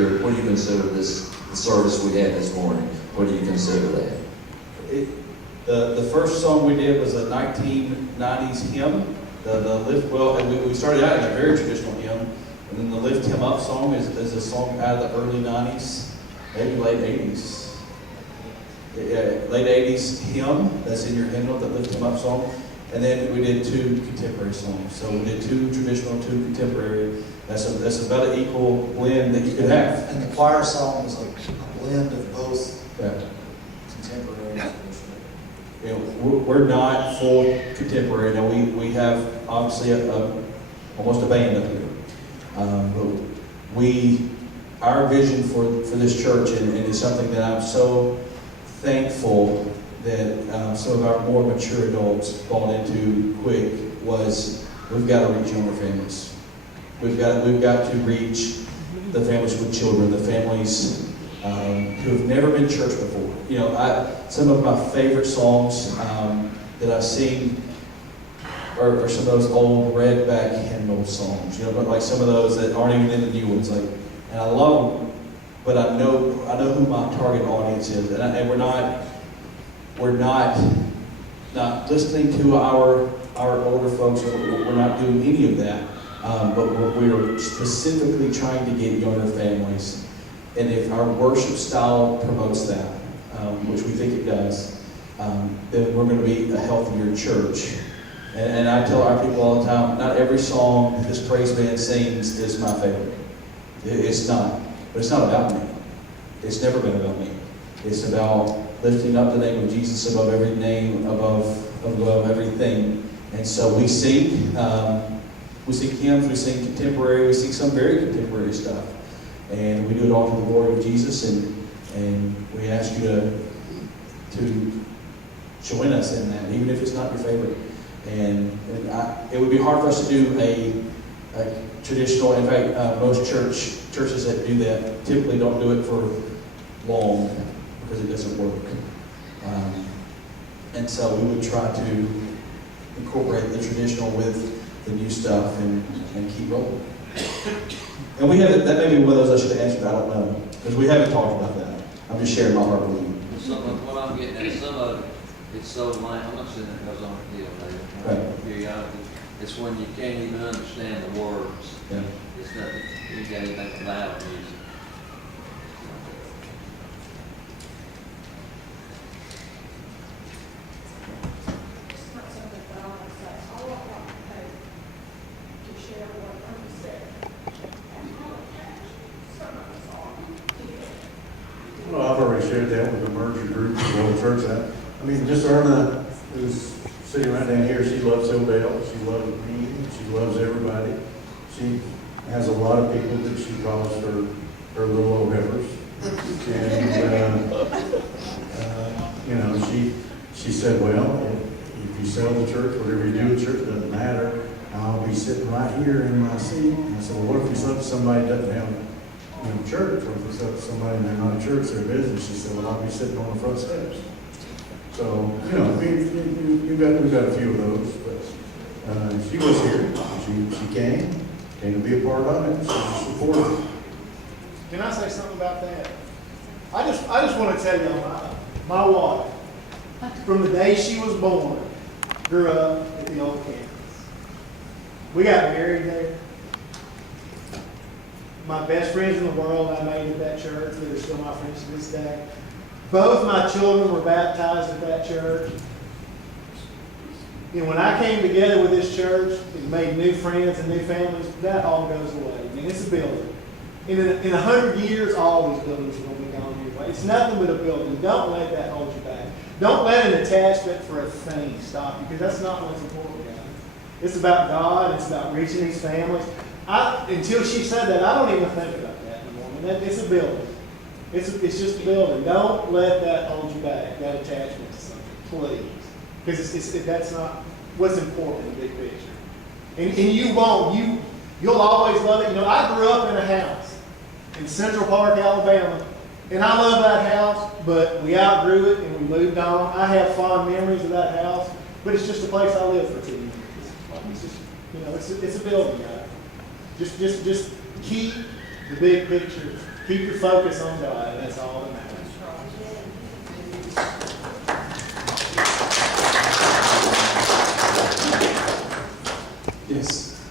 this the service we had this morning? What do you consider that? The first song we did was a 1990s hymn. The lift, well, and we started out in a very traditional hymn, and then the Lift Him Up song is a song out of the early 90s, maybe late 80s. Late 80s hymn that's in your hymnal, the Lift Him Up song. And then we did 2 contemporary songs. So we did 2 traditional, 2 contemporary. That's about an equal blend that you could have. And the choir song was a blend of both Yeah. contemporary and traditional. You know, we're not full contemporary. Now, we have obviously almost a band up here. But our vision for this church, and it's something that I'm so thankful that some of our more mature adults bought into quick, was we've got to reach younger families. We've got to reach the families with children, the families who have never been to church before. You know, some of my favorite songs that I've seen are some of those old redback hymnal songs. You know, but like some of those that aren't even in the new ones. Like, and I love them, but I know who my target audience is, and we're not listening to our older folks. We're not doing any of that. But we're specifically trying to get younger families. And if our worship style promotes that, which we think it does, then we're going to be a healthier church. And I tell our people all the time, not every song this praise band sings is my favorite. It's not. But it's not about me. It's never been about me. It's about lifting up the name of Jesus above every name, above everything. And so we sing. We sing hymns, we sing contemporary, we sing some very contemporary stuff. And we do it all to the glory of Jesus, and we ask you to join us in that, even if it's not your favorite. And it would be hard for us to do a traditional, in fact, most churches that do that typically don't do it for long because it doesn't work. And so we would try to incorporate the traditional with the new stuff and keep rolling. And we haven't, that may be one of those I should have answered, I don't know, because we haven't talked about that. I'm just sharing my heart with you. Some of what I'm getting at, some of it's so lame. I'm not saying that goes on a deal, Right. periodically. It's when you can't even understand the words. Yeah. It's nothing, you got anything loud music. It's not something that I want to say. I want to pay to share what I'm saying. And how some of us are. Well, I've already shared that with the merger group, the old church. I mean, just Erna, who's sitting right down here, she loves Hildale, she loves me, she loves everybody. She has a lot of people that she calls her little old heifers. And, you know, she said, well, if you sell the church, whatever you do at church, doesn't matter. I'll be sitting right here in my seat. And I said, well, what if you sell to somebody that doesn't have church, or if it's up to somebody and they're not a church, they're a business, she said, well, I'll be sitting on the front steps. So, you know, we've got a few of those, but she was here. She came to be a part of it. She was supportive. Can I say something about that? I just want to tell you, my wife, from the day she was born, grew up at the old campus. We got married there. My best friends in the world I made at that church, that are still my friends to this day. Both my children were baptized at that church. You know, when I came together with this church and made new friends and new families, that all goes away. I mean, it's a building. In 100 years, all these buildings are going to be gone anyway. It's nothing but a building. Don't let that hold you back. Don't let an attachment for a thing stop you, because that's not what's important, guys. It's about God. It's about reaching these families. Until she said that, I don't even think about that anymore. It's a building. It's just a building. Don't let that hold you back, that attachment to something, please. Because that's not what's important in the big picture. And you won't. You'll always love it. You know, I grew up in a house in Central Park, Alabama, and I love that house, but we outgrew it and we moved on. I have fond memories of that house, but it's just a place I lived for 2 years. It's just, you know, it's a building, guys. Just keep the big picture. Keep your focus on God. That's all that matters. Yes.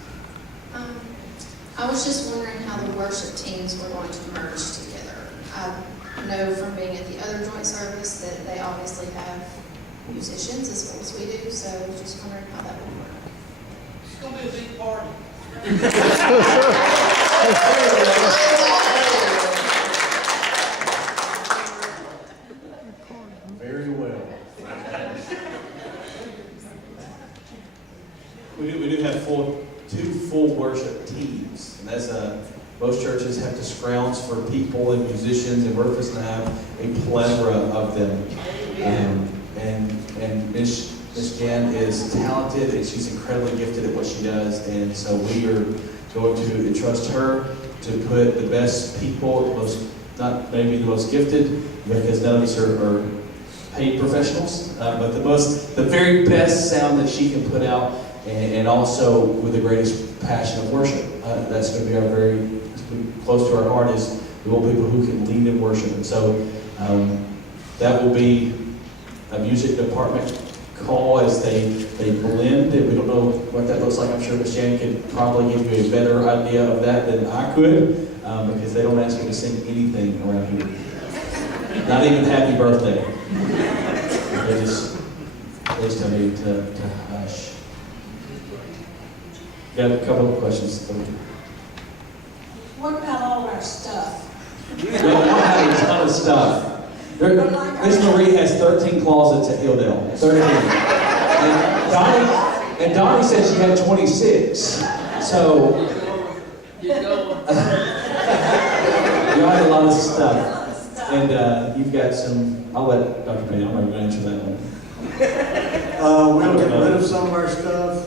I was just wondering how the worship teams were going to merge together. I know from being at the other joint service that they obviously have musicians as well as we do, so I was just wondering party. Very well. We do have two full worship teams, and that's most churches have to scrounge for people and musicians, and we're just gonna have a plethora of them. And Miss Jan is talented, and she's incredibly gifted at what she does, and so we are going to entrust her to put the best people, not maybe the most gifted, because none of us are paid professionals, but the very best sound that she can put out, and also with the greatest passion of worship. That's going to be our very close to our heart, is we want people who can lead in worship. And so that will be a music department call as they blend. And we don't know what that looks like. I'm sure Miss Jan could probably give you a better idea of that than I could, because they don't ask me to sing anything around here. Not even happy birthday. They just tell me to hush. Got a couple of questions. What about all of our stuff? We don't have a ton of stuff. Miss Marie has 13 closets at Hilldale. 13. And Donnie said she had 26. So you have a lot of stuff. And you've got some. I'll let Dr. Penny, I'm not going to answer that one. We'll get rid of some of our stuff.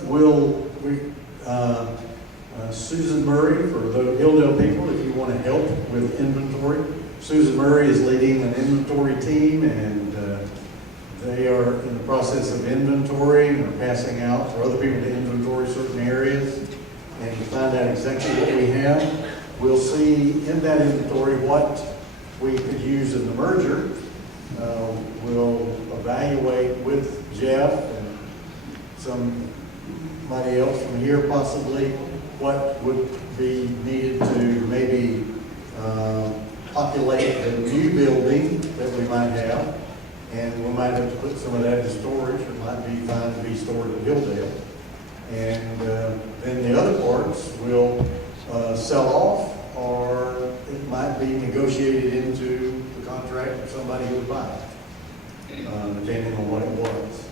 Susan Murray, for the Hilldale people, if you want to help with inventory. Susan Murray is leading an inventory team, and they are in the process of inventorying or passing out for other people to inventory certain areas and to find out exactly what we have. We'll see in that inventory what we could use in the merger. We'll evaluate with Jeff and somebody else from here possibly what would be needed to maybe populate the new building that we might have, and we might have to put some of that in storage. It might be fine to be stored at Hilldale. And then the other parts will sell off, or it might be negotiated into the contract of somebody who would buy it, depending on what it was.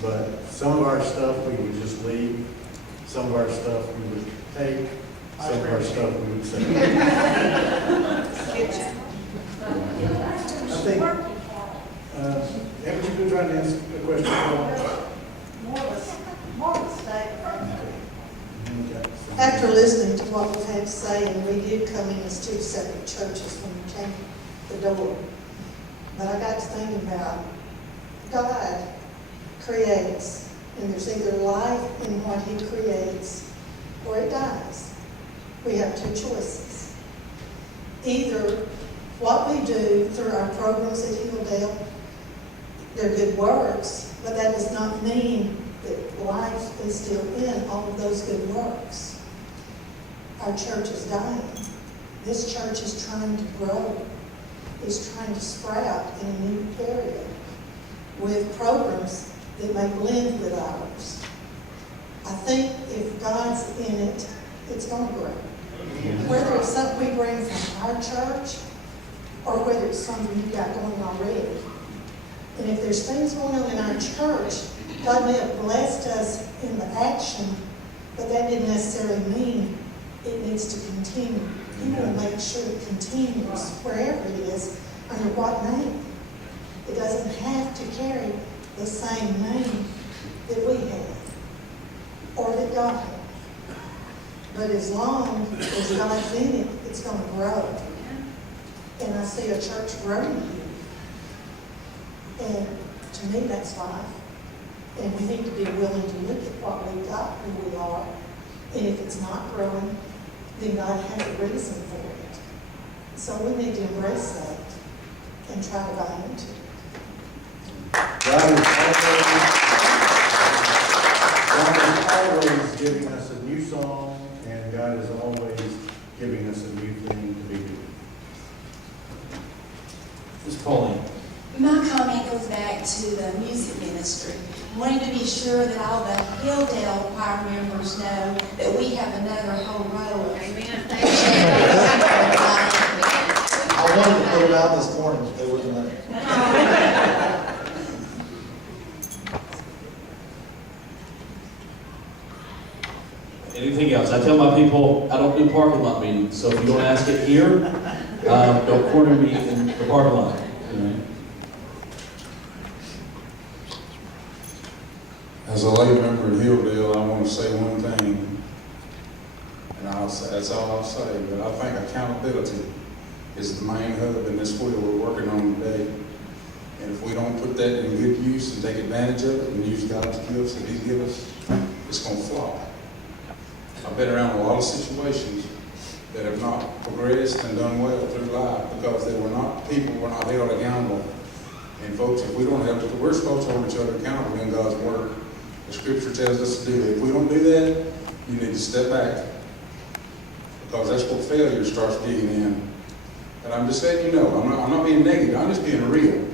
But some of our stuff we would just leave, some of our stuff we would take, some of our stuff we would sell. I think, haven't you been trying to ask a question? More of a statement. Okay. After listening to what we've had to say, and we did come in as two separate churches when we came to the door, but I got to thinking about God creates, and there's either life in what He creates or it dies. We have two choices. Either what we do through our programs at Hilldale, they're good works, but that does not mean that life is still in all of those good works. Our church is dying. This church is trying to grow. It's trying to sprout in a new area with programs that may blend with ours. I think if God's in it, it's going to grow. Whether it's something we bring from our church or whether it's something you've got going already. And if there's things going on in our church, God may have blessed us in the action, but that didn't necessarily mean it needs to continue. You want to make sure it continues wherever it is, under what name. It doesn't have to carry the same name that we have or that God had. But as long as God's in it, it's going to grow. And I see a church growing here. And to me, that's life. And we need to be willing to look at what we've got, who we are. And if it's not growing, then God has a reason for it. So we need to embrace that and try to buy into it. God is always giving us a new song, and God is always giving us a new thing to be doing. Ms. Pauline. My comment goes back to the music ministry. wanting to be sure that all the Hilldale choir members know that we have another whole row of. I wanted to put it out this morning, but they wouldn't let me. Anything else? I tell my people, I don't do parking lot meetings, so if you don't ask it here, don't corner me in the parking lot. You know? As a lay member in Hilldale, I want to say one thing, and that's all I'll say, but I think accountability is the main hub in this wheel we're working on today. And if we don't put that in good use and take advantage of it and use God's gifts that He gives us, it's going to flop. I've been around a lot of situations that have not progressed and done well through life because people were not held accountable. And folks, if we don't have, we're supposed to hold each other accountable in God's Word. The Scripture tells us to do that. If we don't do that, you need to step back because that's what failure starts digging in. And I'm just letting you know, I'm not being negative, I'm just being real.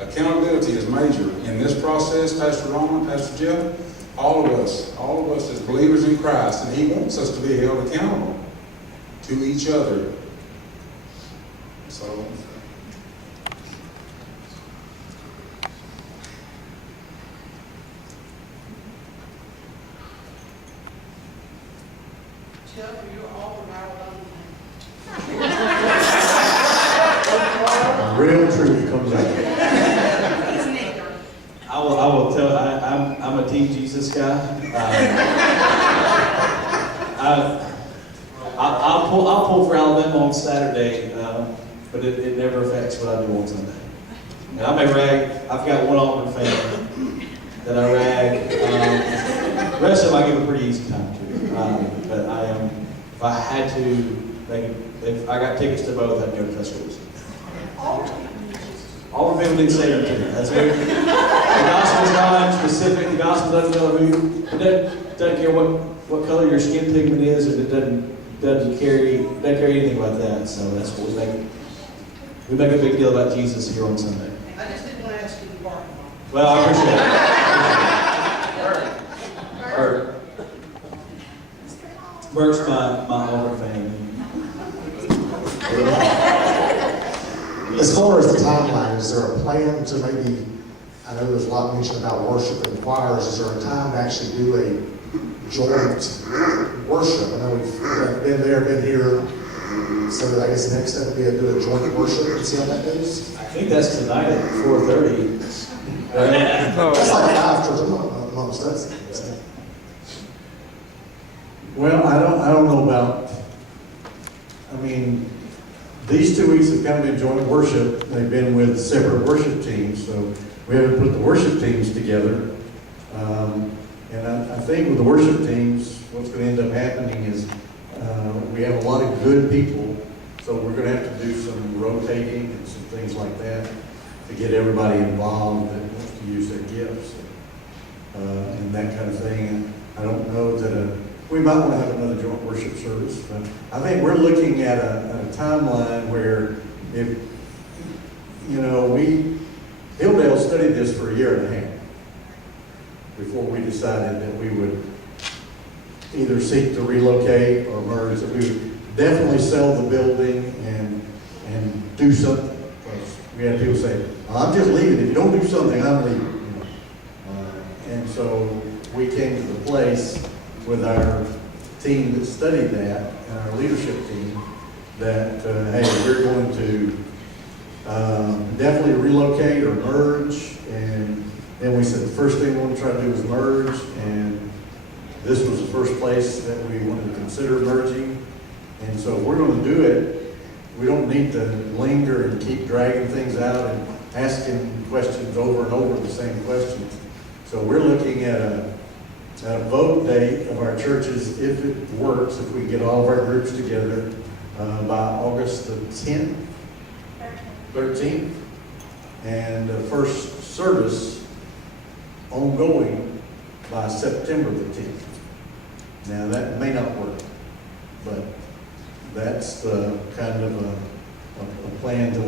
Accountability is major in this process. Pastor Roman, Pastor Jeff, all of us as believers in Christ, and He wants us to be held accountable to each other. So, Jeff, you're all about Real truth comes out. I will tell. I'm a Team Jesus guy. I'll pull for Alabama on Saturday, but it never affects what I do on Sunday. And I may rag. I've got one Auburn fan that I rag. The rest of them I give a pretty easy time to. But I am. If I had to, if I got tickets to both, I'd go to Tuscaloosa. All the people didn't say that to me. That's what the gospel's not specific. The gospel doesn't know who. It doesn't care what color your skin pigment is, and it doesn't carry anything like that. So that's what we make a big deal about Jesus here on Sunday. I just didn't want to ask you to bark. Well, I appreciate it. Bert's my Auburn fan. As far as the timeline, is there a plan to maybe, I know there's a lot mentioned about worship and choirs, is there a time to actually do a joint worship? I know we've been there, been here, so I guess the next step would be to do a joint worship and see how that goes? I think that's tonight at 4:30. That's like 5 churches amongst us. Well, I don't know about, these 2 weeks have kind of been joint worship. They've been with separate worship teams, so we haven't put the worship teams together. And I think with the worship teams, what's going to end up happening is we have a lot of good people, so we're going to have to do some rotating and some things like that to get everybody involved that wants to use their gifts and that kind of thing. And I don't know that we might want to have another joint worship service, but I think we're looking at a timeline where if, Hilldale studied this for a year and a half before we decided that we would either seek to relocate or merge, that we would definitely sell the building and do something. Because we had people say, I'm just leaving. If you don't do something, I'm leaving. And so we came to the place with our team that studied that and our leadership team that, hey, we're going to definitely relocate or merge. And then we said the first thing we want to try to do is merge, and this was the first place that we wanted to consider merging. And so if we're going to do it, we don't need to linger and keep dragging things out and asking questions over and over the same questions. So we're looking at a vote date of our churches, if it works, if we can get all of our groups together by August the 10th, 13th, and the first service ongoing by September the 10th. Now that may not work, but that's the kind of a plan to,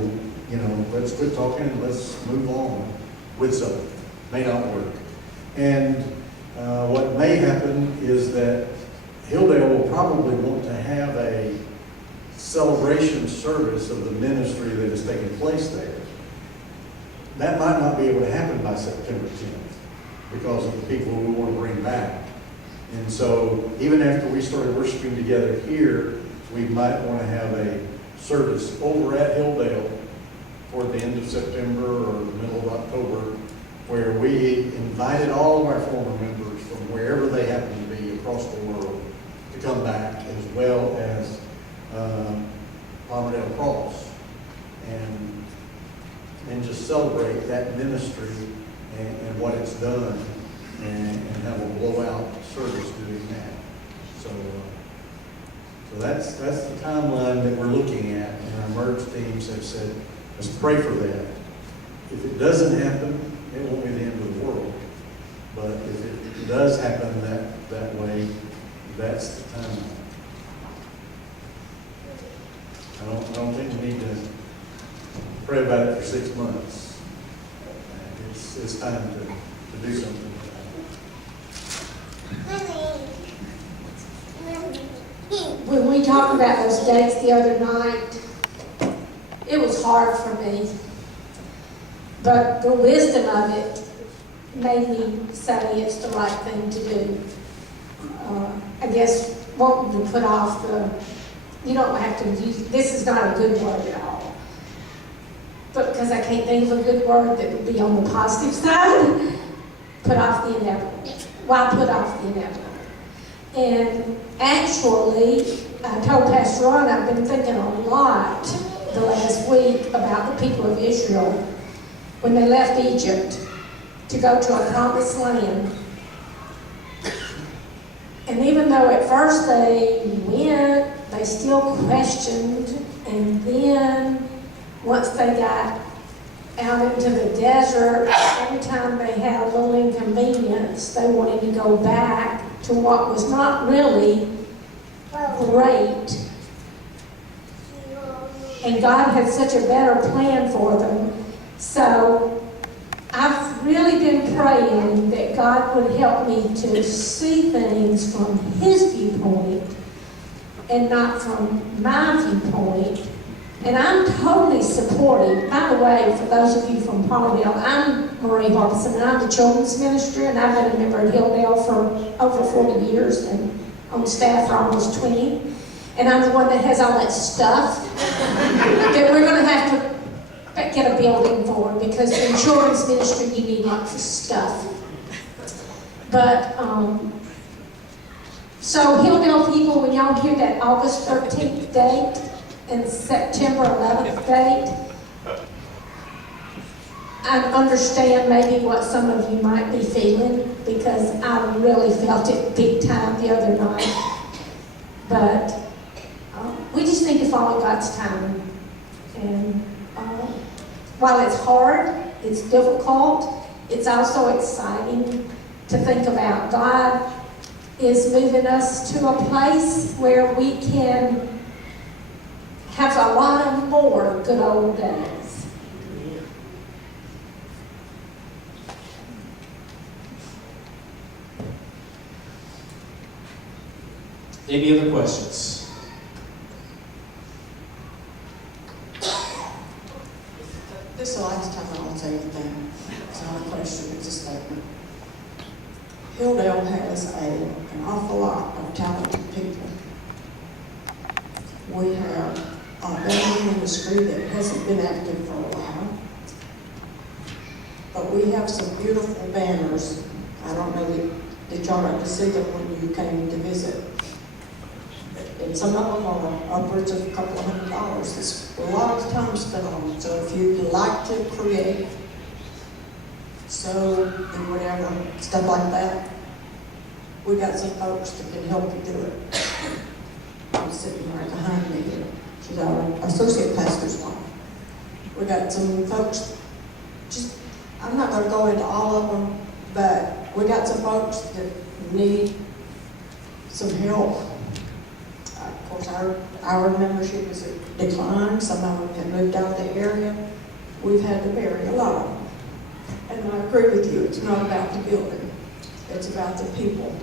let's quit talking and let's move on with something. May not work. And what may happen is that Hilldale will probably want to have a celebration service of the ministry that is taking place there. That might not be able to happen by September 10th because of the people we want to bring back. And so even after we started worshiping together here, we might want to have a service over at Hilldale toward the end of September or the middle of October, where we invited all of our former members from wherever they happen to be across the world to come back, as well as Palmerdale Cross, and just celebrate that ministry and what it's done, and have a blowout service doing that. So that's the timeline that we're looking at, and our merge teams have said, let's pray for that. If it doesn't happen, it won't be the end of the world. But if it does happen that way, that's the timeline. I don't think we need to pray about it for 6 months. It's time to do something about it. When we talked about those dates the other night, it was hard for me. But the wisdom of it made me say it's the right thing to do. I guess wanting to put off you don't have to use, this is not a good word at all. But because I can't think of a good word that would be on the positive side, put off the inevitable. Why put off the inevitable? And actually, I told Pastor Ron, I've been thinking a lot the last week about the people of Israel when they left Egypt to go to a promised land. And even though at first they went, they still questioned, and then once they got out into the desert, every time they had a little inconvenience, they wanted to go back to what was not really great. And God had such a better plan for them. So I've really been praying that God would help me to see things from His viewpoint and not from my viewpoint. And I'm totally supportive. By the way, for those of you from Palmerdale, I'm Marie Harbison, and I'm the children's minister, and I've been a member at Hilldale for over 40 years and on staff for almost 20. And I'm the one that has all that stuff that we're going to have to get a building for, because in children's ministry you need lots of stuff. But so Hilldale people, when y'all hear that August 13th date and September 11th date, I understand maybe what some of you might be feeling, because I really felt it big time the other night. But we just need to follow God's timing. And while it's hard, it's difficult, it's also exciting to think about. God is moving us to a place where we can have a lot of more good old days. Any other questions? This is the last time I'll say anything. It's not a question, it's a statement. Hilldale has an awful lot of talented people. We have a band ministry that hasn't been active for a while. But we have some beautiful banners. I don't know that y'all got to see them when you came to visit. And some of them are upwards of a couple of $100. It's a lot of time spent on them. So if you'd like to create, sew, and whatever, stuff like that, we got some folks that can help you do it. I'm sitting right behind me here. She's our associate pastor's wife. We got some folks, I'm not going to go into all of them, but we got some folks that need some help. Of course, our membership is declined. Some of them have moved out of the area. We've had to bury a lot of them. And I agree with you, it's not about the building. It's about the people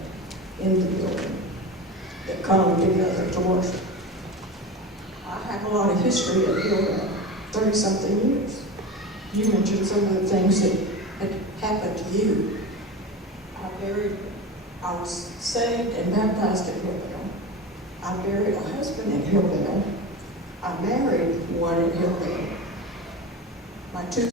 in the building that come together to worship. I have a lot of history at Hillville, 30-something years. You mentioned some of the things that had happened to you. I was saved and baptized at Hillville. I buried a husband in Hillville. I married one in Hillville. My two